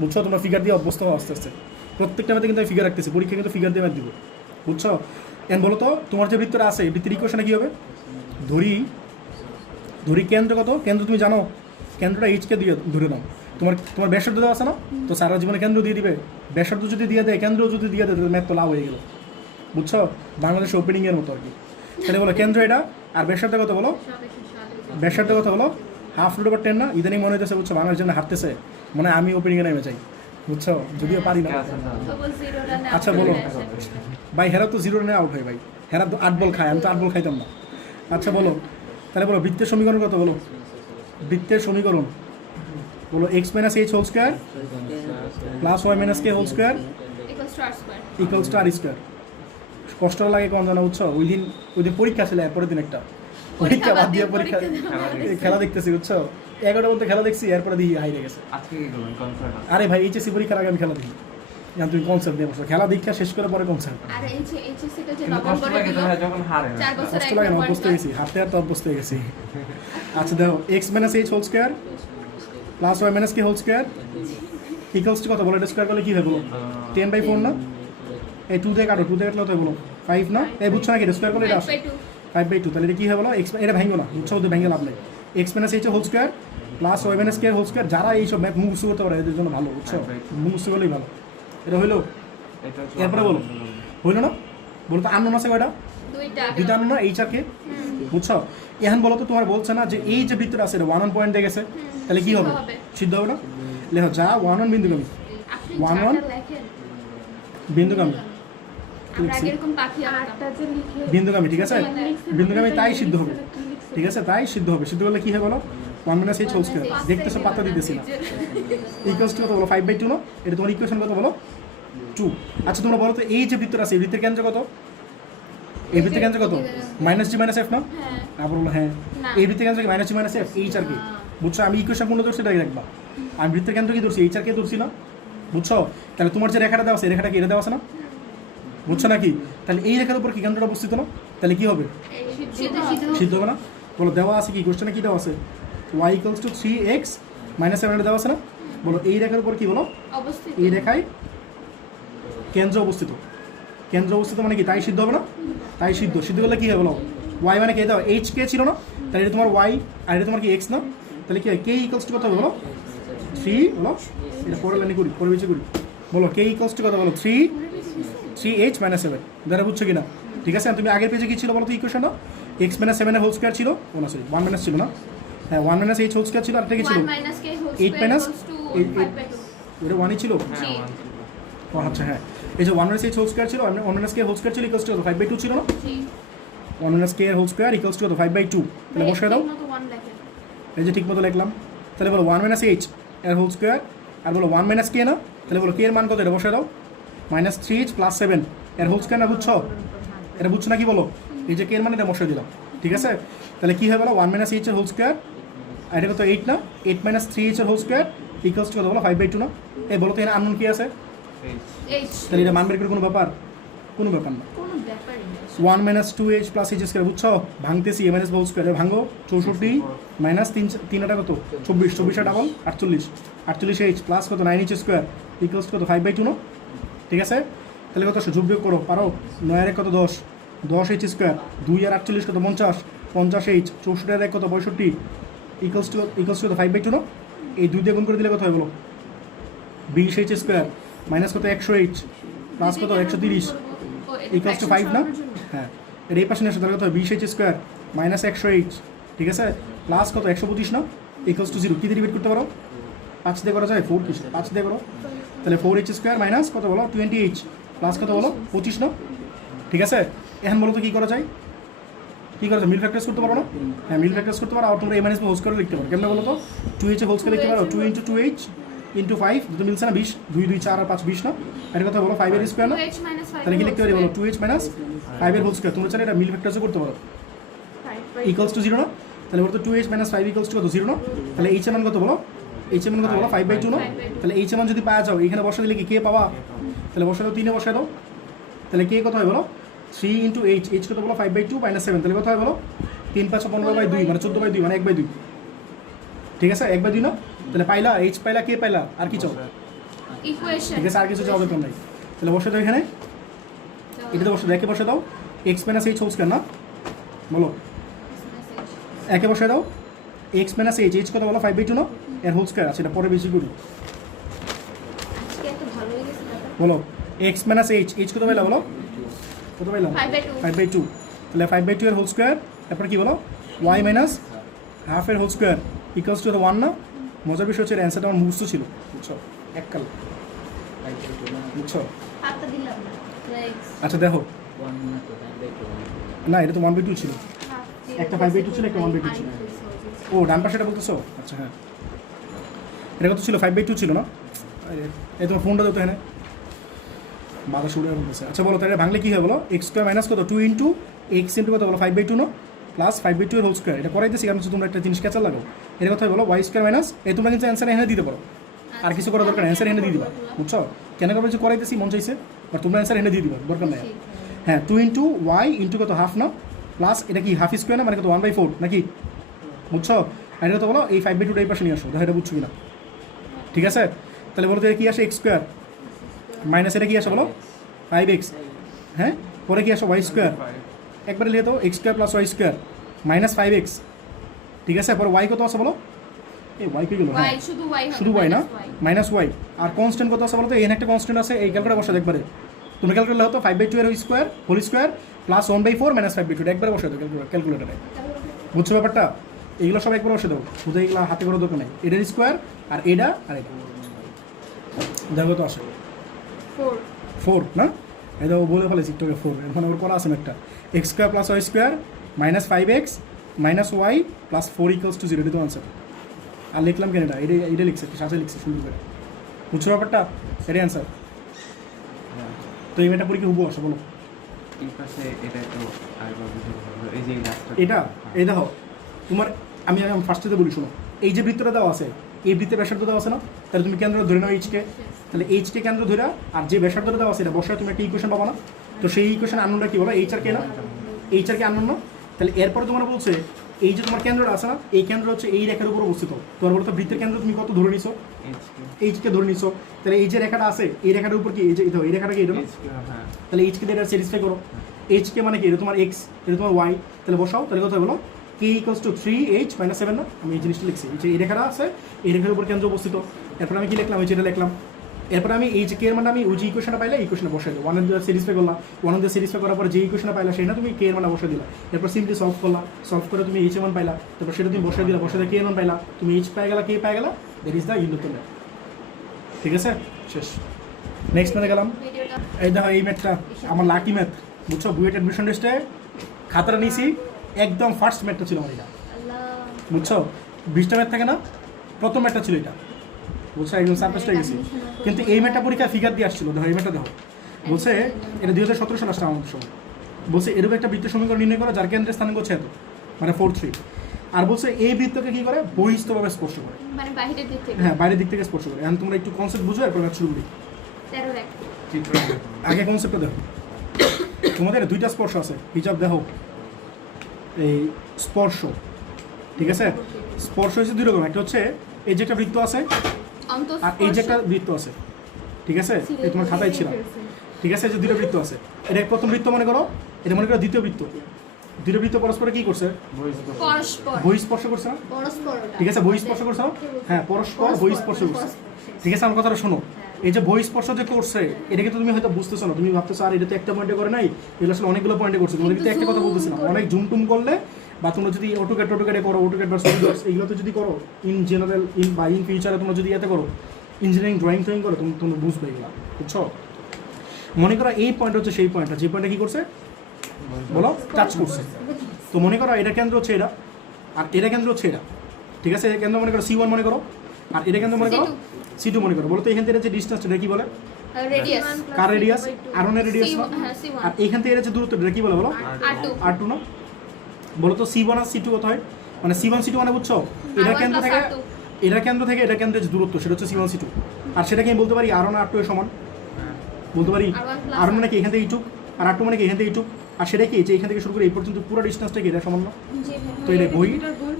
বুঝছো তোমরা ফিগার দিয়ে অভ্যস্ত হও আস্তে আস্তে প্রত্যেকটা ম্যাথে কিন্তু আমি ফিগার রাখতেছি পরীক্ষা কিন্তু ফিগার দিয়ে ম্যাথ দিব বুঝছো এখন বলো তো তোমার যে বৃত্তটা আছে এই বৃত্তের ইকুয়েশনে কী হবে ধরি কেন্দ্র কত কেন্দ্র তুমি জানো কেন্দ্রটা এইচকে দিয়ে ধরে দাও তোমার ব্যাসার্ধ দেওয়া আছে না তো সারা জীবনে কেন্দ্র দিয়ে দিবে ব্যাসার্ধ যদি দিয়ে দেয় কেন্দ্র যদি দিয়ে দেয় ম্যাথ তো লাভ হয়ে গেল বুঝছো বাংলাদেশ ওপেনিংয়ের মতো আর কি তাহলে বলো কেন্দ্র এটা আর ব্যাসার্ধ কত বলো ব্যাসার্ধ কত বলো ½ √10 না ইদানিং মনে হইতেছে বুঝছো বাংলার জন্য হাঁটতেছে মনে হয় আমি ওপেনিংয়ে নেমে যাই বুঝছো যদিও পারি না আচ্ছা বলো ভাই হেরা তো 0 রানে আউট হয় ভাই হেরা তো 8 বল খায় আমি তো 8 বল খাইতাম না আচ্ছা বলো তাহলে বলো বৃত্তের সমীকরণ কত বলো বৃত্তের সমীকরণ বলো x - h whole square plus y - k whole square equals to r²। কষ্ট লাগে কোন জানা বুঝছো ওই দিন পরীক্ষা ছিল এরপরের দিন একটা পরীক্ষা বাদ দিয়ে পরীক্ষা খেলা দেখতেছি বুঝছো 11টা বলতে খেলা দেখছি এরপরে দিয়ে হাইরে গেছে আজকে কি করবেন কনসার্ট আরে ভাই এইচএসসি পরীক্ষার আগে আমি খেলা দেখি তুমি কনসেপ্ট দিয়ে বসো খেলা দীক্ষা শেষ করে পরে কনসেপ্ট আর এইচএসসি তে যে কিন্তু কষ্ট নভেম্বরে লাগে দিল তো ভাই যখন হারে 4 বছর কষ্ট লাগে না অভ্যস্ত হয়ে গেছি হাতে হাতে অভ্যস্ত হয়ে গেছি আচ্ছা দেখো x - h whole square plus y - k whole square equals to কত বলো এটা স্কোয়ার করলে কী হবে বলো 10/4 না এই 2 দিয়ে কাটো 2 দিয়ে কাটলে কত বলো 5 না এই বুঝছো না কি এটা স্কোয়ার করলে এটা আসে 5/2 তাহলে এটা কী হবে বলো x এটা ভেঙো না বুঝছো ওদের ভেঙে লাভ নেই x - h whole square plus y - k whole square যারা এইসব ম্যাথ মুখস্থ করতে পারে এদের জন্য ভালো বুঝছো মুখস্থ করলেই ভালো এটা হইলো এটা হচ্ছে এরপরে বলো হইলো না বলো তো আননোন আছে কয়টা দুইটা আননোন না এইচ আর কে বুঝছো এখন বলো তো তোমার বলছে না যে এই যে বৃত্তটা আছে এটা 1 পয়েন্ট দিয়ে গেছে তাহলে কি হবে সিদ্ধ হবে না লেখো যা 1 বিন্দুগামী আপনি 1 চারটা লেখেন বিন্দুগামী আমরা আগে এরকম পাখি আঁকতাম বিন্দুগামী ঠিক আছে বিন্দুগামী তাই সিদ্ধ হবে ঠিক আছে তাই সিদ্ধ হবে সিদ্ধ করলে কি হবে বলো 1 - h হোল স্কোয়ার দেখতেছো পাতা দিতেছি না ইকুয়ালস টু কত বলো 5/2 না এটা তোমার ইকুয়েশন কত বলো 2 আচ্ছা তোমরা বলো তো এই যে বৃত্তটা আছে এই বৃত্তের কেন্দ্র কত এই বৃত্তের কেন্দ্র কত -g - f না আবার বলো হ্যাঁ এই বৃত্তের কেন্দ্র কি -g - f এইচ আর কি বুঝছো আমি ইকুয়েশন কোন ধরছি এটা দেখবা আমি বৃত্তের কেন্দ্র কি ধরছি এইচ আর কে ধরছি না বুঝছো তাহলে তোমার যে রেখাটা দেওয়া আছে এই রেখাটা কি এটা দেওয়া আছে না বুঝছো নাকি তাহলে এই রেখার উপর কি কেন্দ্রটা অবস্থিত না তাহলে কি হবে? সিদ্ধ সিদ্ধ হবে না? বলো দেওয়া আছে কি কোশ্চেনে কি দেওয়া আছে? y equals to 3x minus 7 দেওয়া আছে না? বলো এই রেখার উপর কি বলো? অবস্থিত। এই রেখায় কেন্দ্র অবস্থিত। কেন্দ্র অবস্থিত মানে কি? তাই সিদ্ধ হবে না? তাই সিদ্ধ। সিদ্ধ করলে কি হবে বলো? y মানে কে দাও? h কে ছিল না? তাহলে এটা তোমার y আর এটা তোমার কি x না? তাহলে কি হয়? k ইকুয়ালস টু কত হবে বলো? 3 বলো, এটা পরে লাইনে করি, পরে বেঁচে করি। বলো k ইকুয়ালস টু কত বলো? 3h minus 7। দ্বারা বুঝছো কিনা? ঠিক আছে, তুমি আগের পেজে কি ছিল বলো তো ইকুয়েশনটা? x মাইনাস 7 এর হোল স্কয়ার ছিল, ও না সরি 1 মাইনাস ছিল না, হ্যাঁ 1 মাইনাস h হোল স্কয়ার ছিল, আর এটা কি ছিল? 1 minus k whole 8 square minus equals to 8 5/2 এটা 1ই ছিল। হ্যাঁ জি। 1 ছিল। ও আচ্ছা হ্যাঁ, এই যে 1 মাইনাস h হোল স্কয়ার ছিল, 1 মাইনাস k হোল স্কয়ার ছিল ইকুয়ালস টু 5/2 ছিল না? 1 মাইনাস k এর হোল স্কয়ার ইকুয়ালস টু 5/2। তাহলে বসায় দাও, এই যে ঠিক মতো লিখলাম। তাহলে বলো 1 মাইনাস h এর হোল স্কয়ার, আর বলো 1 মাইনাস k না, তাহলে বলো k এর মান কত? এটা বসায় দাও, মাইনাস 3h প্লাস 7 এর হোল স্কয়ার না, বুঝছো? এটা বুঝছো নাকি বলো? এই যে k এর মান এটা বসায় দিলাম, ঠিক আছে? তাহলে কি হয় বলো? 1 মাইনাস h এর হোল স্কয়ার, আর এটা কত 8 না, 8 মাইনাস 3h এর হোল স্কয়ার ইকুয়ালস টু কত বলো? 5/2 না? এই বলো তো এখানে আননোন কি আছে? H তাহলে এটা মান বের করে কোনো ব্যাপার? কোনো ব্যাপার না। কোনো ব্যাপারই না। 1 minus 2h plus h square, বুঝছো? ভাঙতেছি a মাইনাস হোল স্কয়ার, ভাঙো 64 মাইনাস 3 কত? 24, 24 ডাবল 48, 48h প্লাস কত? 9h স্কয়ার ইকুয়ালস কত? 5/2 না? ঠিক আছে, তাহলে কত যোগ বিয়োগ করো, পারো? 9 আর 1 কত? 10, 10h স্কয়ার, 2 আর 48 কত? 50, 50h, 64 আর 1 কত? 65 ইকুয়ালস টু কত? 5/2 না? এই 2 দিয়ে গুণ করে দিলে কত হয় বলো? 20h স্কয়ার মাইনাস কত? 100h প্লাস কত? 130 ইকুয়ালস টু 5 না? হ্যাঁ, এর এই পাশে আসে, তাহলে কত হয়? 20h স্কয়ার মাইনাস 100h, ঠিক আছে, প্লাস কত? 125 না? Equals to 0। কী দিয়ে ডিভাইড করতে পারো? 5 দিয়ে করা যায়? 4 কিছু 5 দিয়ে করো, তাহলে 4h স্কয়ার মাইনাস কত বলো? 20h প্লাস কত বলো? 25 না? ঠিক আছে, এখন বলো তো কী করা যায়? কী করা যায়? মিল ফ্যাক্টরস করতে পারো না? হ্যাঁ, মিল ফ্যাক্টরস করতে পারো, আর তোমরা a মাইনাস হোল স্কয়ার লিখতে পারো। কেমন বলো তো? 2h হোল স্কয়ার লিখতে পারো, 2 ইন্টু 2h ইন্টু 5, দুটো মিলছে না? 20, 2 2 4 আর 5 20 না? এটা কথা বলো 5 এর স্কয়ার না? 2h minus 5 তাহলে কি লিখতে পারি বলো? 2h মাইনাস 5 এর হোল স্কয়ার। তোমরা চাইলে এটা মিল ফ্যাক্টরসও করতে পারো, ইকুয়ালস টু 0 না? তাহলে বলো তো 2h মাইনাস 5 ইকুয়ালস টু কত? 0 না? তাহলে h এর মান কত বলো? h এর মান কত বলো? 5/2 না? তাহলে h এর মান যদি পাওয়া যাও, এখানে বসা দিলে কি কে পাওয়া? তাহলে বসা দাও, 3 এ বসা দাও, তাহলে কে কত হয় বলো? 3 ইন্টু h কত বলো? 5/2 মাইনাস 7, তাহলে কত হয় বলো? 3 5 15/2 মানে 14/2 মানে 1/2, ঠিক আছে? 1/2 না? তাহলে পাইলা h, পাইলা কে, পাইলা আর কি চাও? ইকুয়েশন। ঠিক আছে, আর কিছু চাও দরকার নাই। তাহলে বসে দাও এখানে, এটাতে বসে দাও, একে বসে দাও x minus h whole square না? বলো একে বসে দাও x মাইনাস h কত বলো? 5/2 না? এর হোল স্কয়ার আছে, এটা পরে বেশি করি। আজকে এত ভালো হয়ে গেছে দাদা। বলো x মাইনাস h কত পাইলা বলো? কত পাইলাম? 5/2 5/2। তাহলে 5/2 এর হোল স্কয়ার, তারপর কি বলো? y মাইনাস হাফ এর হোল স্কয়ার ইকুয়ালস টু 1 না? মজার বিষয় হচ্ছে অ্যান্সারটা আমার মুখস্থ ছিল, বুঝছো? এককাল, বুঝছো? হাতটা দিলাম না। আচ্ছা দেখো, না এটা তো 1/2 ছিল, একটা 5/2 ছিল, একটা 1/2 ছিল। ও ডান পাশেটা বলতেছো? আচ্ছা হ্যাঁ, এটা কত ছিল? 5/2 ছিল না? এই তোমার ফোনটা দিতো এখানে, বাধা শুরু হয়ে বলতেছে। আচ্ছা বলো তাহলে ভাঙলে কী হয় বলো? x স্কোয়ার মাইনাস কত? 2 ইন্টু x ইন্টু কত বলো? 5/2 না? প্লাস 5/2 এর হোল স্কোয়ার। এটা করাইতেছি কারণ হচ্ছে তোমরা একটা জিনিস ক্যাচার লাগাও। এর কথা বলো y স্কোয়ার মাইনাস, এই তোমরা কিন্তু অ্যান্সার এখানে দিতে পারো, আর কিছু করার দরকার নেই, অ্যান্সার এখানে দিয়ে দিবা, বুঝছো? কেন করবে যে করাইতেছি মন চাইছে, আর তোমরা অ্যান্সার এখানে দিয়ে দিবা, দরকার নেই। হ্যাঁ, 2 ইন্টু y ইন্টু কত? হাফ না? প্লাস এটা কি হাফ স্কোয়ার না? মানে কত? 1/4 নাকি? বুঝছো? আর এটা তো বলো এই 5/2 এই পাশে নিয়ে আসো, দেখো এটা বুঝছো কিনা? ঠিক আছে, তাহলে বলো তো এটা কি আসে? x স্কোয়ার মাইনাস এটা কি আসে বলো? 5x, হ্যাঁ, পরে কি আসে? y স্কোয়ার, একবারে লিখে তো x square plus y square minus 5x, ঠিক আছে? পরে y কত আছে বলো? এই y কে গেলো, হ্যাঁ শুধু y না? মাইনাস y, আর কনস্ট্যান্ট কত আছে বলো তো? এখানে একটা কনস্ট্যান্ট আছে, এই ক্যালকুলেটার বসে দেখবারে তুমি ক্যালকুলেট হতো 5/2 এর square whole square plus 1/4 minus 5/2, একবারে বসে দাও ক্যালকুলেটারে, বুঝছো ব্যাপারটা? এগুলো সব একবার বসে দাও, শুধু এগুলো হাতে করার দরকার নেই। এটার স্কোয়ার আর এটা আর এটা দেখো তো আসে 4 না? এটা ও বলে ফেলেছি একটু 4, এখন ওর করা আছে একটা x square plus y square minus 5x minus y plus 4 equals to 0, এটা তো আনসার। আর লিখলাম কেন এটা? এটা লিখছে, সাথে লিখছে সুন্দর করে, বুঝছো ব্যাপারটা? এটাই আনসার। তো এই মেয়েটা পরীক্ষা হুবু আসে বলো? এই পাশে এটা একটু আরেকবার বুঝে বলো। এই যে এই লাস্টটা এটা এই দেখো তোমার, আমি ফার্স্টেতে বলি শোনো, এই যে বৃত্তটা দেওয়া আছে, এই বৃত্তে ব্যাসার্ধ দেওয়া আছে না? তাহলে তুমি কেন্দ্র ধরে নাও এইচকে, তাহলে এইচকে কেন্দ্র ধরে আর যে ব্যাসার্ধটা দেওয়া আছে এটা বসায় তুমি একটা ইকুয়েশন পাবো না? তো সেই ইকুয়েশন আনন্দটা কি বলো? এইচ আর কে না? এইচআর কি আননোন না? তাহলে এরপরে তোমার বলছে এই যে তোমার কেন্দ্রটা আছে না, এই কেন্দ্র হচ্ছে এই রেখার উপর অবস্থিত। তোমার বলতো বৃত্তের কেন্দ্র তুমি কত ধরে নিছো? এইচকে ধরে নিছো। তাহলে এই যে রেখাটা আছে এই রেখাটার উপর কি এই যে এই রেখাটা কি এটা না? হ্যাঁ তাহলে এইচকে দিয়ে এটা স্যাটিসফাই করো। এইচকে মানে কি? এটা তোমার এক্স, এটা তোমার ওয়াই। তাহলে বসাও, তাহলে কথা বলো কে ইকুয়ালস টু 3h - 7 না? আমি এই জিনিসটা লিখছি, এই যে এই রেখাটা আছে এই রেখার উপর কেন্দ্র অবস্থিত। এরপর আমি কি লিখলাম? এই যেটা লিখলাম। এরপর আমি এই যে কে এর মানে আমি ওই যে ইকুয়েশনটা পাইলে ইকুয়েশনে বসাই দিই। ওয়ান দিয়ে স্যাটিসফাই করলাম, ওয়ান দিয়ে স্যাটিসফাই করার পর যে ইকুয়েশনটা পাইলা সেটা তুমি কে এর মানে বসাই দিলা। এরপর সিম্পলি সলভ করলা, সলভ করে তুমি এইচ এর মান পাইলা, তারপর সেটা তুমি বসাই দিলা, বসাই দিয়ে কে এর মান পাইলা, তুমি এইচ পাই গেলা, কে পাই গেলা, that is the inductor math. ঠিক আছে, শেষ। নেক্সট ম্যাথে গেলাম। ভিডিওটা এই দেখো এই ম্যাথটা আমার লাকি ম্যাথ, বুঝছো? বুয়েট অ্যাডমিশন টেস্টে খাতাটা নিয়েছি, একদম ফার্স্ট ম্যাথটা ছিল আমার এটা, আল্লাহ বুঝছো? 20টা ম্যাথ থাকে না, প্রথম ম্যাথটা ছিল এটা, বুঝছো? একদম সারপ্রাইজ হয়ে গেছি। কিন্তু এই ম্যাথটা পরীক্ষায় ফিগার দিয়ে আসছিল, দেখো এই ম্যাথটা দেখো, বলছে এটা 2017 সালে আসছে আমাদের সময়। বলছে এরকম একটা বৃত্তের সমীকরণ নির্ণয় করা যার কেন্দ্রের স্থানাঙ্ক হচ্ছে এত, মানে 4-3। আর বলছে এই বৃত্তকে কি করে? বহিস্থভাবে স্পর্শ করে। মানে বাহিরের দিক থেকে হ্যাঁ, বাইরের দিক থেকে স্পর্শ করে। এখন তোমরা একটু কনসেপ্ট বুঝো, এরপর ম্যাথ শুরু করি। 13 এক চিত্র আগে কনসেপ্টটা দেখো। তোমাদের দুইটা স্পর্শ আছে, হিসাব দেখো। এই স্পর্শ, ঠিক আছে? স্পর্শ হচ্ছে দুই রকম, একটা হচ্ছে এই যে একটা বৃত্ত আছে আর এই যে একটা বৃত্ত আছে, ঠিক আছে? এই তোমার খাতায় ছিল, ঠিক আছে? এই যে দুটো বৃত্ত আছে, এটা প্রথম বৃত্ত মনে করো, এটা মনে করো দ্বিতীয় বৃত্ত। দুটো বৃত্ত পরস্পর কি করছে? পরস্পর বহিঃস্পর্শ করছে না? পরস্পরটা ঠিক আছে, বহিঃস্পর্শ করছে না? হ্যাঁ, পরস্পর বহিঃস্পর্শ করছে। ঠিক আছে, আমার কথাটা শোনো। এই যে বহিঃস্পর্শ যে করছে এটা কিন্তু তুমি হয়তো বুঝতেছো না, তুমি ভাবতেছো আর এটা তো একটা পয়েন্টে করে নাই, এগুলো আসলে অনেকগুলো পয়েন্টে করছে। তোমাদের কিন্তু একটা কথা বলতেছি না, অনেক জুমটুম করলে বা তোমরা যদি অটোক্যাডে করো, অটোক্যাড বা সলিডওয়ার্কস এগুলোতে যদি করো, ইন জেনারেল ইন ফিউচারে তোমরা যদি এতে করো, ইঞ্জিনিয়ারিং ড্রয়িং করো, তোমরা বুঝবে এগুলো, বুঝছো? মনে করো এই পয়েন্ট হচ্ছে সেই পয়েন্টটা, যে পয়েন্টটা কি করছে বলো? টাচ করছে। তো মনে করো এটা কেন্দ্র হচ্ছে এটা, আর এটা কেন্দ্র হচ্ছে এটা, ঠিক আছে? এটা কেন্দ্র মনে করো C1 মনে করো, আর এটা কেন্দ্র মনে করো C2 মনে করো। বলো তো এখান থেকে যে ডিস্টেন্স এটা কি বলে? রেডিয়াস কার রেডিয়াস? R1 এর রেডিয়াস না? হ্যাঁ C1 আর এইখান থেকে এটা যে দূরত্ব এটা কি বলে বলো? R2 R2 না? বলো তো C1 আর C2 কত হয়? মানে C1 C2 মানে বুঝছো? এটা R1 কেন্দ্র plus থেকে R2 এটা কেন্দ্র থেকে এটা কেন্দ্রের যে দূরত্ব সেটা হচ্ছে C1 C2। আর সেটাকে আমি বলতে পারি R1 আর R2 এর সমান, বলতে পারি। R1 plus R1 মানে কি এখান থেকে এইটুক, আর R2 মানে কি এখান থেকে এইটুক। আর সেটা কি যে এখান থেকে শুরু করে এই পর্যন্ত পুরো ডিস্টেন্সটা কি এটা সমান না? জি তো এটা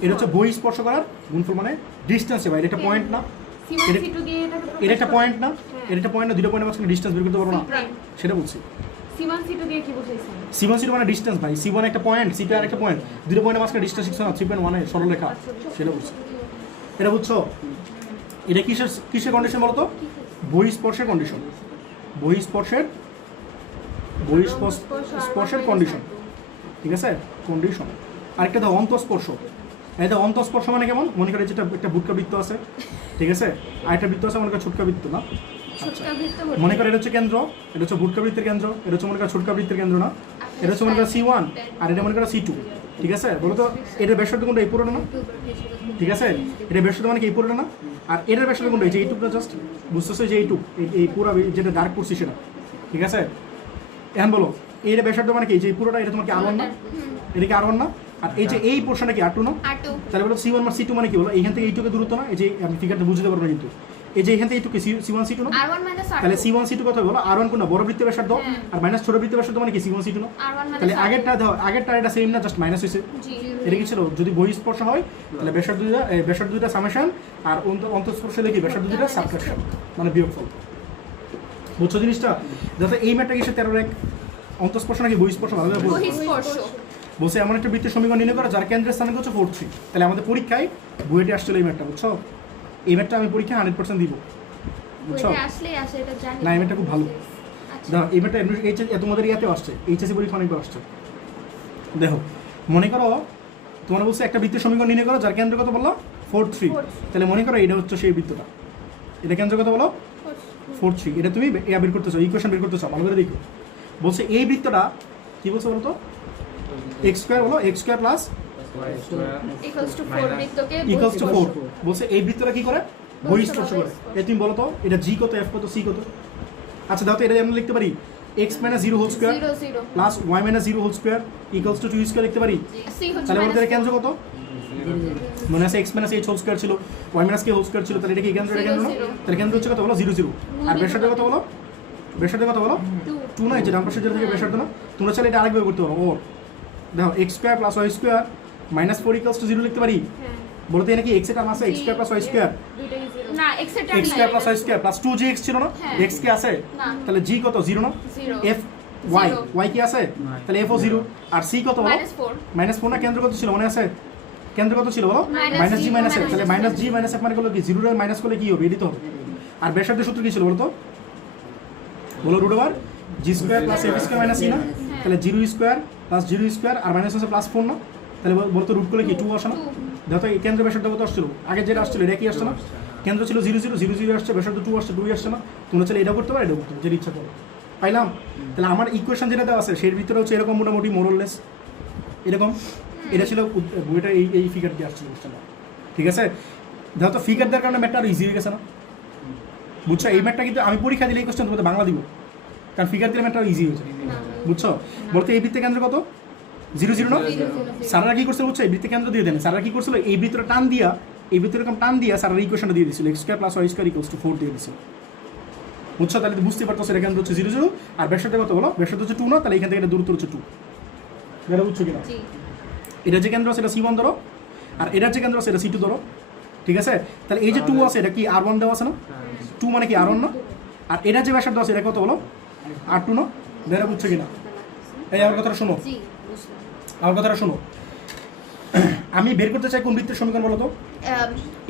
এটা হচ্ছে বই স্পর্শ করার গুণফল, মানে ডিস্টেন্সে ভাই, এটা একটা পয়েন্ট না? এটা একটা পয়েন্ট না? এটা একটা পয়েন্ট না? দুটো পয়েন্টের মাঝখানে ডিস্টেন্স বের করতে পারবো না? সেটা বলছি। C1 C2 মানে ডিস্টেন্স ভাই, C1 একটা পয়েন্ট, C2 আর একটা পয়েন্ট, দুটো পয়েন্টের মাঝখানে ডিস্টেন্স 6.1 সরলরেখা, সেটা বলছি। এটা বুঝছো? এটা কিসের কন্ডিশন বলো তো? বহিঃস্পর্শের কন্ডিশন, বহিঃস্পর্শের কন্ডিশন, ঠিক আছে? কন্ডিশন। আরেকটা দাও অন্তঃস্পর্শ। এটা অন্তঃস্পর্শ মানে কেমন? মনে করে যেটা একটা বুটকা বৃত্ত আছে, ঠিক আছে? আর একটা বৃত্ত আছে মনে করে ছোটকা বৃত্ত না? ছোটকা বৃত্ত মনে করে এটা হচ্ছে কেন্দ্র, এটা হচ্ছে বুটকা বৃত্তের কেন্দ্র, এটা হচ্ছে মনে করে ছোটকা বৃত্তের কেন্দ্র না? এটা হচ্ছে মনে করে C1 আর এটা মনে করে C2, ঠিক আছে? বলো তো এটার ব্যাসার্ধ কোনটা? এই পুরোটা না? ঠিক আছে, এটা ব্যাসার্ধ মানে কি এই পুরোটা না? আর এটার ব্যাসার্ধ কোনটা? এই যে এইটুকটা, জাস্ট বুঝতেছো যে এইটুক, এই পুরো যেটা ডার্ক করছি সেটা, ঠিক আছে? এখন বলো এইটা ব্যাসার্ধ মানে কি? যে এই পুরোটা, এটা তোমার কি R1 না? এটা কি R1 না? আর এই যে এই পোর্শনটা কি R2 না? R2 তাহলে বলো C1 আর C2 মানে কি? বলো এইখান থেকে এইটুকে দূরত্ব না? এই যে আমি ফিগারটা বুঝতে পারবো না, কিন্তু এই যে এখান থেকে এইটুকে C1 C2 না? R1 minus R2 তাহলে C1 C2 কত বলো? R1 কোন না? বড় বৃত্তের ব্যাসার্ধ আর মাইনাস ছোট বৃত্তের ব্যাসার্ধ মানে কি? C1 C2 না? R1 minus তাহলে R2 আগেরটা দাও, আগেরটা এটা সেম না, জাস্ট মাইনাস হয়েছে। জি এটা কি ছিল? যদি বহিঃস্পর্শ হয় তাহলে ব্যাসার্ধ দুইটা সামেশন, আর অন্তঃস্পর্শ হলে কি ব্যাসার্ধ দুইটা সাবট্রাকশন, মানে বিয়োগফল। বুঝছো জিনিসটা? যাতে এই ম্যাটটা কিসে 13 এক অন্তঃস্পর্শ নাকি বহিঃস্পর্শ? ভালো করে বলবো। বহিঃস্পর্শ বলছে এমন একটা বৃত্তের সমীকরণ নির্ণয় করা যার কেন্দ্রের স্থানাঙ্ক হচ্ছে 4-3। তাহলে আমাদের পরীক্ষায় বুয়েটে আসছিল এই ম্যাটটা, বুঝছো? এই ম্যাটটা আমি পরীক্ষায় 100% দিব, বুঝছো? ওইটা আসলেই আসে, এটা জানি না, এই ম্যাটটা খুব ভালো। আচ্ছা দেখো এই ম্যাটটা তোমাদের ইয়াতেও আসছে, এইচএসসি পরীক্ষা অনেকবার আসছে। দেখো মনে করো তোমার বলছে একটা বৃত্তের সমীকরণ নির্ণয় করো যার কেন্দ্র কত বললো? 4-3। তাহলে মনে করো এটা হচ্ছে সেই বৃত্তটা, এটা কেন্দ্র কত বলো? 4-3। এটা তুমি বের করতেছো, ইকুয়েশন বের করতেছো, ভালো করে দেখো। বলছে এই বৃত্তটা কি বলছে বলো তো? x² বলো, x² প্লাস equals to 4 বৃত্তকে ইকুয়ালস টু 4। বলছে এই বৃত্তটা কি করে? বহিঃস্পর্শ করে। এই তুমি বলো তো এটা g কত, f কত, c কত? আচ্ছা দাও তো এটা আমরা লিখতে পারি x - 0 whole square 0 0 plus y - 0 whole square equals to 2 square লিখতে পারি। c হচ্ছে তাহলে বলতে minus কেন্দ্র কত? মনে আছে x - h হোল স্কয়ার ছিল, y - k হোল স্কয়ার ছিল, তাহলে এটা কি কেন্দ্র? এটা কেন্দ্র না? তাহলে কেন্দ্র হচ্ছে কত বলো? 0 0। আর ব্যাসার্ধ কত বলো? ব্যাসার্ধ কত বলো? 2 না? এই যে ডান পাশে যেটা থেকে ব্যাসার্ধ না? তোমরা চাইলে এটা আরেকভাবে করতে পারো, ওর দেখো x square plus Y square minus four equals to zero লিখতে পারি? হ্যাঁ বলতে এখানে কি এক্স এর টার্ম আছে X square plus Y square? দুইটাই জিরো না এক্স এর term X square plus Y square plus two G X ছিল না? হ্যাঁ। এক্স কি আছে? না তাহলে জি কত? জিরো না? Zero f y Zero. Y কি আছে? নাই। তাহলে এফ ও জিরো। আর সি কত বলো? -4 মাইনাস ফোর না? কেন্দ্র কত ছিল মনে আছে? কেন্দ্র কত ছিল বলো? Minus মাইনাস G জি মাইনাস এফ। minus তাহলে F মাইনাস জি মাইনাস এফ মানে করলো কি? জিরো মাইনাস করলে কি হবে? এডিট হবে। আর ব্যাসার্ধের সূত্র কি ছিল বলো তো? বলো root over G square plus F square minus E না? তাহলে zero square plus zero square আর মাইনাস আছে প্লাস ফোর না? তাহলে বলতো রুট করলে কি 2 আসে না? দেখো এই কেন্দ্র ব্যাসার্ধ কত আসছিল? আগে যেটা আসছিল এটা কি আসছে না? কেন্দ্র ছিল 0 0 0 0 আসছে, ব্যাসার্ধ 2 আসছে, 2 আসছে না? তোমরা চাইলে এটাও করতে পারো, এটাও করতে পারো, যেটা ইচ্ছা করো। পাইলাম? তাহলে আমার ইকুয়েশন যেটা দেওয়া আছে সেই ভিতরে হচ্ছে এরকম মোটামুটি মোরলেস এরকম। এটা ছিল বইটা এই ফিগার দিয়ে আসছিল কোশ্চেনটা। ঠিক আছে? দেখো তো ফিগার দেওয়ার কারণে ম্যাথটা আরো ইজি হয়ে গেছে না? বুঝছো? এই ম্যাথটা কিন্তু আমি পরীক্ষা দিলে এই কোশ্চেন তোমাদের বাংলা দিব, কারণ ফিগার দিলে ম্যাথটা ইজি হয়েছে। বুঝছো? বলতে এই বৃত্তের কেন্দ্র কত? 0 0 না? স্যাররা কি করছিল বুঝছো? এই বৃত্তের কেন্দ্র দিয়ে দেন। স্যাররা কি করছিল? এই বৃত্তটা টান দিয়া, এই বৃত্তের এরকম টান দিয়া স্যাররা ইকুয়েশনটা দিয়ে দিছিল x square plus Y square equals to 4 দিয়ে দিছিল। বুঝছো? তাহলে তো বুঝতে পারতো এটা কেন্দ্র হচ্ছে 0 0 আর ব্যাসার্ধ কত বলো? ব্যাসার্ধ হচ্ছে 2 না? তাহলে এখান থেকে এটা দূরত্ব হচ্ছে 2। এটা বুঝছো কিনা? জি এটা যে কেন্দ্র আছে এটা C1 ধরো, আর এটার যে কেন্দ্র আছে এটা C2 ধরো। ঠিক আছে? তাহলে এই যে 2 আছে এটা কি R1 দেওয়া আছে না? 2 মানে কি R1 না? আর এটা যে ব্যাসার্ধ আছে এটা কত বলো? R2 না? এটা বুঝছো কিনা? এই আমার কথাটা শোনো, জি বুঝলাম আমার কথাটা শোনো। আমি বের করতে চাই কোন বৃত্তের সমীকরণ বলো তো?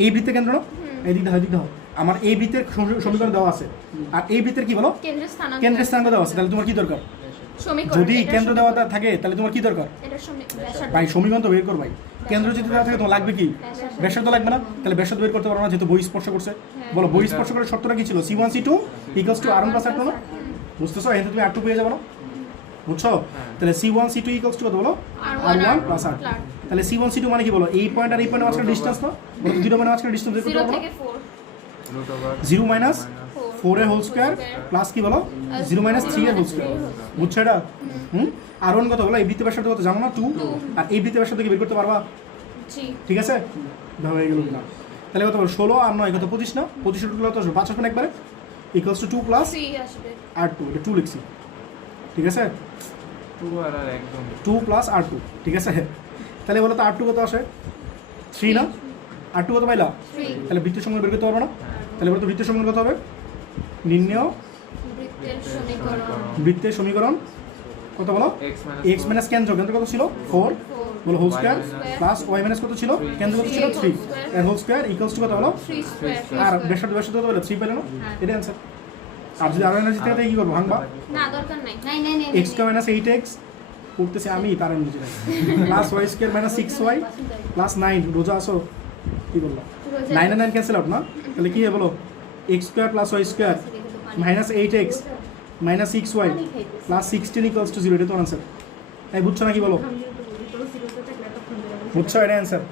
এই বৃত্তের কেন্দ্র না? এই দিকটা হয়, দিকটা হয়। আমার এই বৃত্তের সমীকরণ দেওয়া আছে, আর এই বৃত্তের কি বলো? কেন্দ্রের স্থানাঙ্ক কেন্দ্রের স্থানাঙ্ক দেওয়া আছে। তাহলে তোমার কি দরকার? সমীকরণ যদি এটার কেন্দ্র দেওয়া সমীকরণ। থাকে তাহলে তোমার কি দরকার? এটার ব্যাসার্ধ ভাই সমীকরণ তো বের কর ভাই। কেন্দ্র যদি দেওয়া থাকে তোমার লাগবে কি? ব্যাসার্ধ লাগবে না? তাহলে ব্যাসার্ধ বের করতে পারো না যেহেতু বই স্পর্শ করছে। বলো বই স্পর্শ করার শর্তটা কি ছিল? C1 C2 equals to R1 plus R2 না? বুঝতেছো? এখানে তুমি R2 পেয়ে যাবে না? বুঝছো? তাহলে C1 C2 ইকুয়ালস টু কত বলো? R1 plus R2। তাহলে C1 C2 মানে কি বলো? এই পয়েন্ট আর এই পয়েন্টের মাঝখানে ডিসটেন্স না? বলো 0 মানে মাঝখানে ডিসটেন্স বের করতে 0 পারো না? থেকে 4 রুট ওভার 0 মাইনাস 4 এর হোল স্কয়ার প্লাস কি বলো? 0 মাইনাস 3 এর হোল স্কয়ার। বুঝছো এটা? R1 কত বলো? এই বৃত্তের ব্যাসার্ধ কত জানো না? 2। আর এই বৃত্তের ব্যাসার্ধ কি বের করতে পারবা? জি ঠিক আছে? দেখো এইগুলো কিনা। তাহলে কত বলো? 16 আর 9 কত? 25 না? 25 রুট গুলো তো 5 আসবে না একবারে? ইকুয়ালস টু 2 প্লাস 3 আসবে R2। এটা 2 লিখছি। ঠিক আছে? 2 আর একদম 2 প্লাস R2। ঠিক আছে? তাহলে বলো তো R2 কত আসে? 3 না? R2 কত পাইলা? 3 তাহলে বৃত্তের সমীকরণ বের করতে পারবে না? তাহলে বলো তো বৃত্তের সমীকরণ কত হবে? নির্ণয় বৃত্তের সমীকরণ বৃত্তের সমীকরণ কত বলো? x x মাইনাস কেন্দ্র, কেন্দ্র কত ছিল? 4 বলো whole square plus y minus কত ছিল? কেন্দ্র কত ছিল? 3 এর হোল স্কয়ার ইকুয়ালস টু কত বলো? 3 স্কয়ার আর ব্যাসার্ধ ব্যাসার্ধ কত বলো? 3 পেলে না? এটা অ্যানসার। আর যদি আরো এনার্জি থাকে তাহলে কি করবো? ভাঙবা। না দরকার নাই নাই নাই নাই x স্কয়ার মাইনাস 8x করতেছে আমি, তার আমি বুঝি না। Plus y square minus 6y plus 9 রোজা আসো কি বললো? 9 আর 9 ক্যান্সেল আউট না? তাহলে কি হবে বলো? x square plus y square minus 8x minus 6y plus 16 equals to 0। এটা তো অ্যান্সার। তাই বুঝছো না কি বলো? বুঝছো? এটা অ্যান্সার।